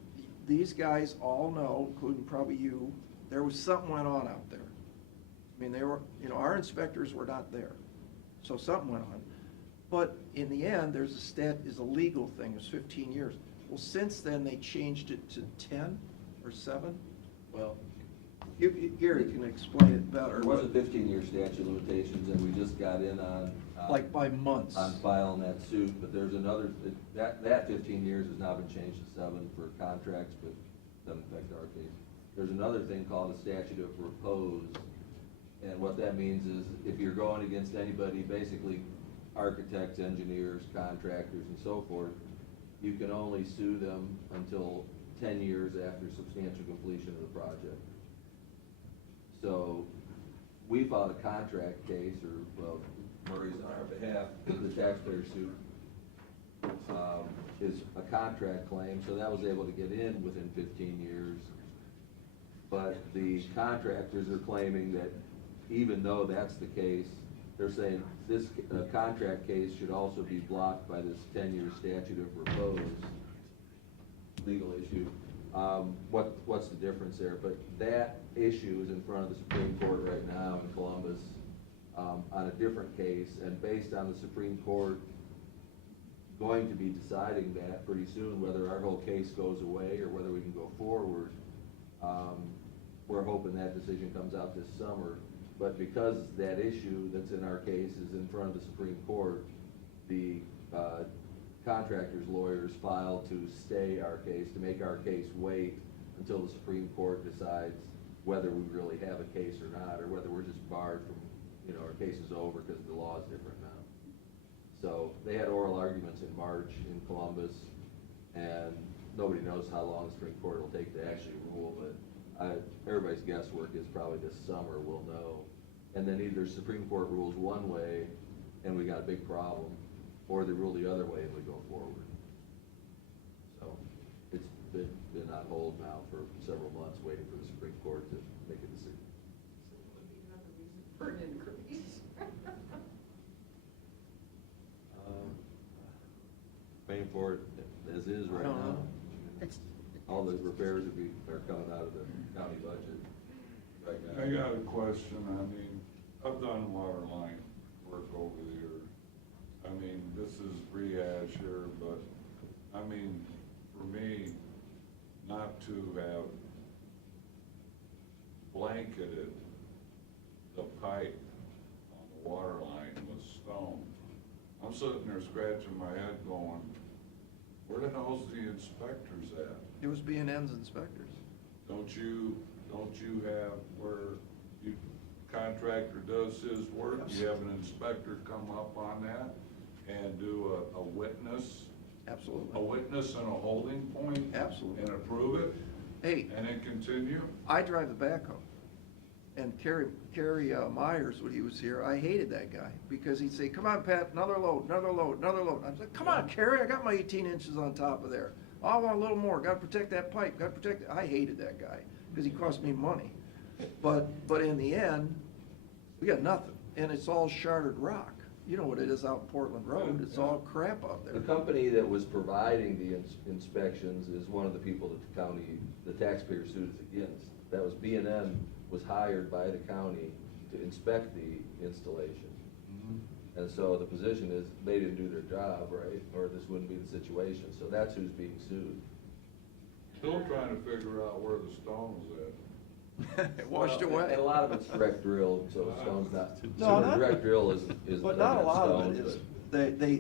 these guys all know, including probably you, there was something went on out there. I mean, they were, our inspectors were not there. So something went on. But in the end, is a legal thing. It's 15 years. Well, since then, they changed it to 10 or 7. Well, Gary can explain it better. there was a 15-year statute of limitations, and we just got in on. Like by months. On filing that suit, but there's another, that 15 years has now been changed to 7 for contracts, but doesn't affect our case. There's another thing called a statute of repose, and what that means is if you're going against anybody, basically architects, engineers, contractors, and so forth, you can only sue them until 10 years after substantial completion of the project. So we filed a contract case, or, well, Murray's on our behalf, the taxpayer suit is a contract claim, so that was able to get in within 15 years. But the contractors are claiming that even though that's the case, they're saying this contract case should also be blocked by this 10-year statute of repose legal issue. What's the difference there? But that issue is in front of the Supreme Court right now in Columbus. On a different case, and based on the Supreme Court going to be deciding that pretty soon, whether our whole case goes away or whether we can go forward, we're hoping that decision comes out this summer. But because that issue that's in our case is in front of the Supreme Court, the contractors' lawyers filed to stay our case, to make our case wait until the Supreme Court decides whether we really have a case or not, or whether we're just barred from, our case is over because the law is different now. So they had oral arguments in March in Columbus, and nobody knows how long the Supreme Court will take to actually rule, but everybody's guesswork is probably this summer we'll know. And then either Supreme Court rules one way and we got a big problem, or they rule the other way and we go forward. So it's been on hold now for several months waiting for the Supreme Court to make a decision. Burn increase. Waiting for it, as is right don't now. know. That's, All the repairs are coming out of the county budget right now. I got a question, I mean, I've done water line work over the years. I mean, this is rehash here, but, I mean, for me, not to have blanketed the pipe on the water line with stone, I'm sitting there scratching my head going, where the hell's the inspectors at? It was B&M's inspectors. Don't you have where you, contractor does his work, you have an inspector come up on that and do a witness? Absolutely. A witness and a holding point? Absolutely. And approve it? Hey, And then continue? I drive the backhoe. And Kerry Myers, when he was here, I hated that guy because he'd say, come on, Pat, another load, another load, another load. I was like, come on, Kerry, I got my 18 inches on top of there. Oh, I want a little more. Got to protect that pipe. Got to protect it. I hated that guy because he cost me money. But in the end, we got nothing. And it's all sharded rock. You know what it is out in Portland Road. It's all crap out there. The company that was providing the inspections is one of the people that the county, the taxpayer sued us against. That was B&M was hired by the county to inspect the installation. And so the position is, they didn't do their job, right, or this wouldn't be the situation, so that's who's being sued. Still trying to figure out where the stone was at. It washed Well, away. And a lot of it's direct drilled, so the stone's not, No, so not- direct drill is. But not a lot of stones, it is,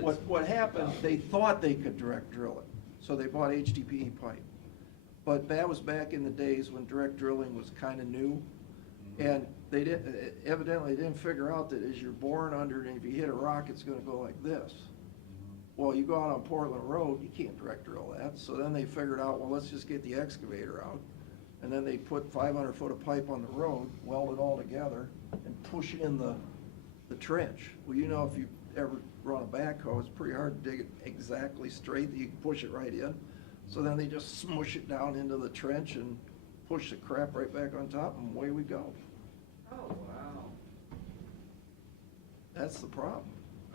but- what happened, they thought they could direct drill it, so they bought HDPE pipe. But that was back in the days when direct drilling was kind of new, and they evidently didn't figure out that as you're boring under, and if you hit a rock, it's gonna go like this. Well, you go out on Portland Road, you can't direct drill that, so then they figured out, well, let's just get the excavator out. And then they put 500 foot of pipe on the road, weld it all together, and push in the trench. Well, you know, if you ever run a backhoe, it's pretty hard to dig it exactly straight, that you can push it right in. So then they just smush it down into the trench and push the crap right back on top, and away we go. Oh, wow. That's the problem.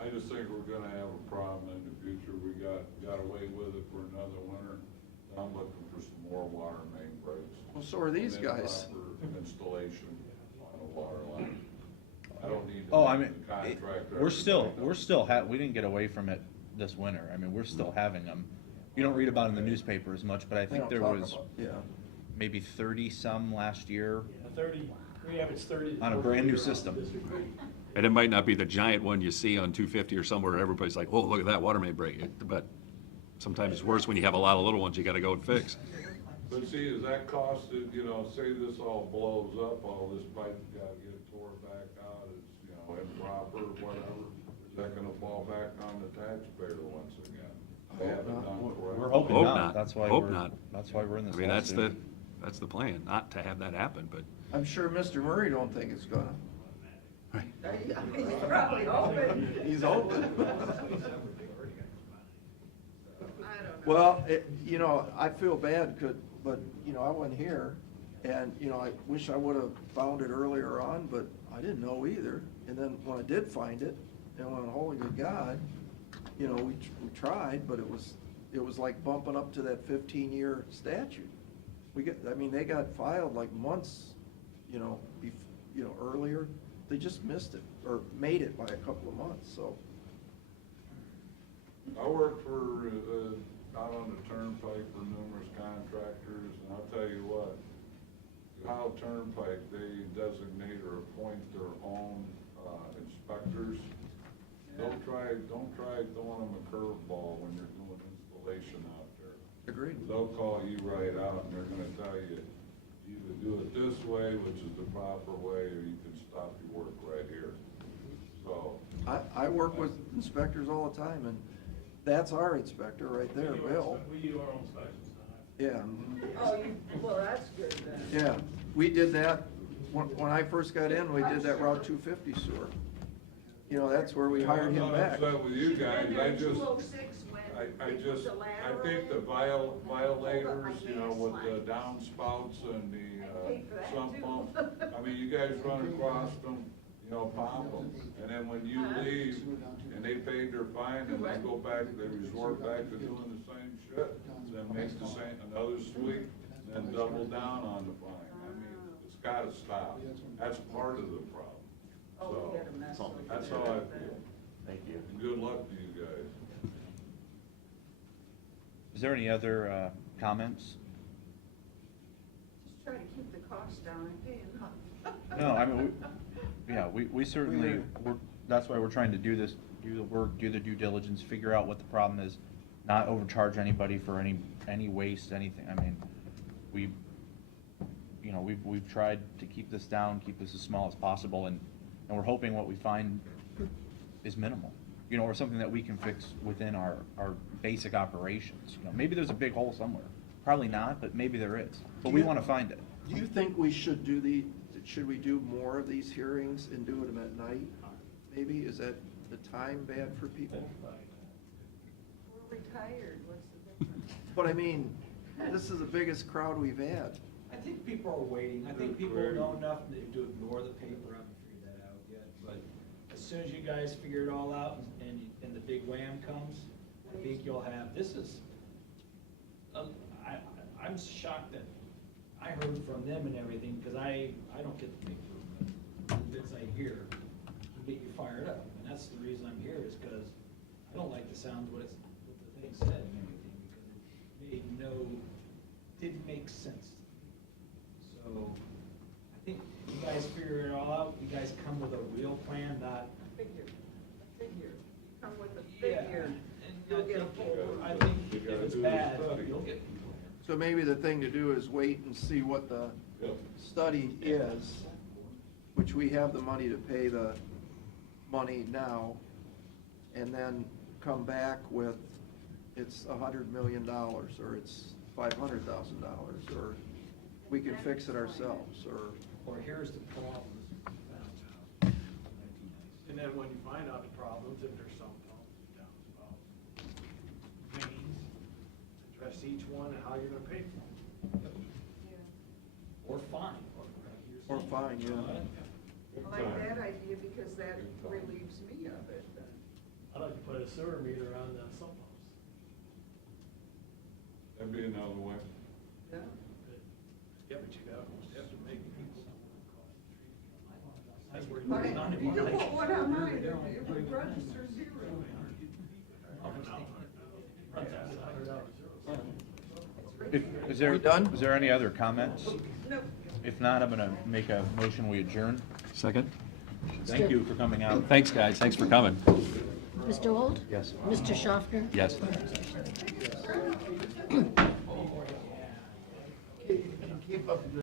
I just think we're gonna have a problem in the future. We got away with it for another winter. I'm looking for some more water main breaks. Well, so are these And then guys. proper installation on a water line. I don't need to Oh, I make mean, the contractor. we're still we didn't get away from it this winter. I mean, we're still having them. You don't read about it in the newspaper as much, but I They think don't there talk was about- Yeah. maybe 30-some last year. Yeah, 30, we average 30. On a 40 brand new year system. district. And it might not be the giant one you see on 250 or somewhere, everybody's like, whoa, look at that water main break. But sometimes it's worse when you have a lot of little ones you gotta go and fix. But see, does that cost, you know, say this all blows up, all this pipe's gotta get tore back out, it's, you know, improper, whatever, is that gonna fall back on the taxpayer once again? They haven't done correctly. We're hoping Hope not. not. That's why Hope we're, not. that's why we're in this I mean, that's lawsuit. the plan, not to have that happen, but I'm sure Mr. Murray don't think it's gonna. He's probably hoping. He's hoping. I don't know. Well, you know, I feel bad, but, you know, I wasn't here, and, you know, I wish I would've found it earlier on, but I didn't know either. And then when I did find it, and when, holy good God, you know, we tried, but it was like bumping up to that 15-year statute. They got filed like months, you know, earlier. They just missed it, or made it by a couple of months, so. I worked for, out on the turnpike for numerous contractors, and I'll tell you what, Ohio Turnpike, they designate or appoint their own, inspectors. Don't try throwing them a curveball when you're doing installation out there. Agreed. They'll call you right out, and they're gonna tell you, either do it this way, which is the proper way, or you can stop your work right here. So. I work with inspectors all the time, and that's our inspector right there, Bill. We do our own inspections. Yeah, Oh, well, that's good then. yeah. We did that, when I first got in, we did that Route 250 sewer. You know, that's where we hired him back. I'm not upset with you guys, I just, 206 when I they put just, the I lateral think the in, violators, you know, with the gas downspouts and I the, paid for that sump too. pump, I mean, you guys run across them, you no problem. And then when you leave and they paid their fine and they go back, they resort back to doing the same shit, then make the same, another sweep, then double down on the fine. I mean, it's gotta stop. That's part of the problem. So, that's how I feel. Thank you. And good luck to you guys. Is there any other comments? Just try to keep the costs down and pay enough. No, I mean, we certainly, that's why we're trying to do this, do the work, do the due diligence, figure out what the problem is, not overcharge anybody for any waste, anything. I mean, we've tried to keep this down, keep this as small as possible, and we're hoping what we find is minimal, or something that we can fix within our basic operations. Maybe there's a big hole somewhere. Probably not, but maybe there is. But we want to find it. Do you think we should should we do more of these hearings and do them at night? Maybe, is that the time bad for people? We're retired, what's the difference? But I mean, this is the biggest crowd we've had. I think people are waiting. I think people know enough to ignore the paper. I haven't figured that out yet. But as soon as you guys figure it all out and the big wham comes, I think you'll have, I'm shocked that I heard from them and everything, because I don't get the paper, but the bits I hear can get you fired up. And that's the reason I'm here, is because I don't like the sound what the thing said and everything, because didn't make sense. So I think you guys figure it all out. You guys come with a real plan, not A figure. You come with a Yeah, figure, and you'll get a full. I think if it's bad, you'll get. So maybe the thing to do is wait and see what the study is, which we have the money to pay the money now, and then come back with, it's $100 million, or it's $500,000, or we can fix it ourselves, Or here's the problems. And then when you find out the problems, if there's some downspouts, mains, address each one and how you're gonna pay for them. Or fine. or fine, yeah. I like that idea because that relieves me of it. I'd like to put a sewer meter on the sump pumps. That'd be another way. Yeah. Yeah, but you have to make people. That's where But you're not you even. don't want one on mine, it would register zero. Is there, We done? is there any other comments? No. If not, I'm gonna make a motion, we adjourn. Second? Thank you for coming out. Thanks, guys. Thanks for coming. Mr. Old? Yes. Mr. Schaffner? Yes. Keep up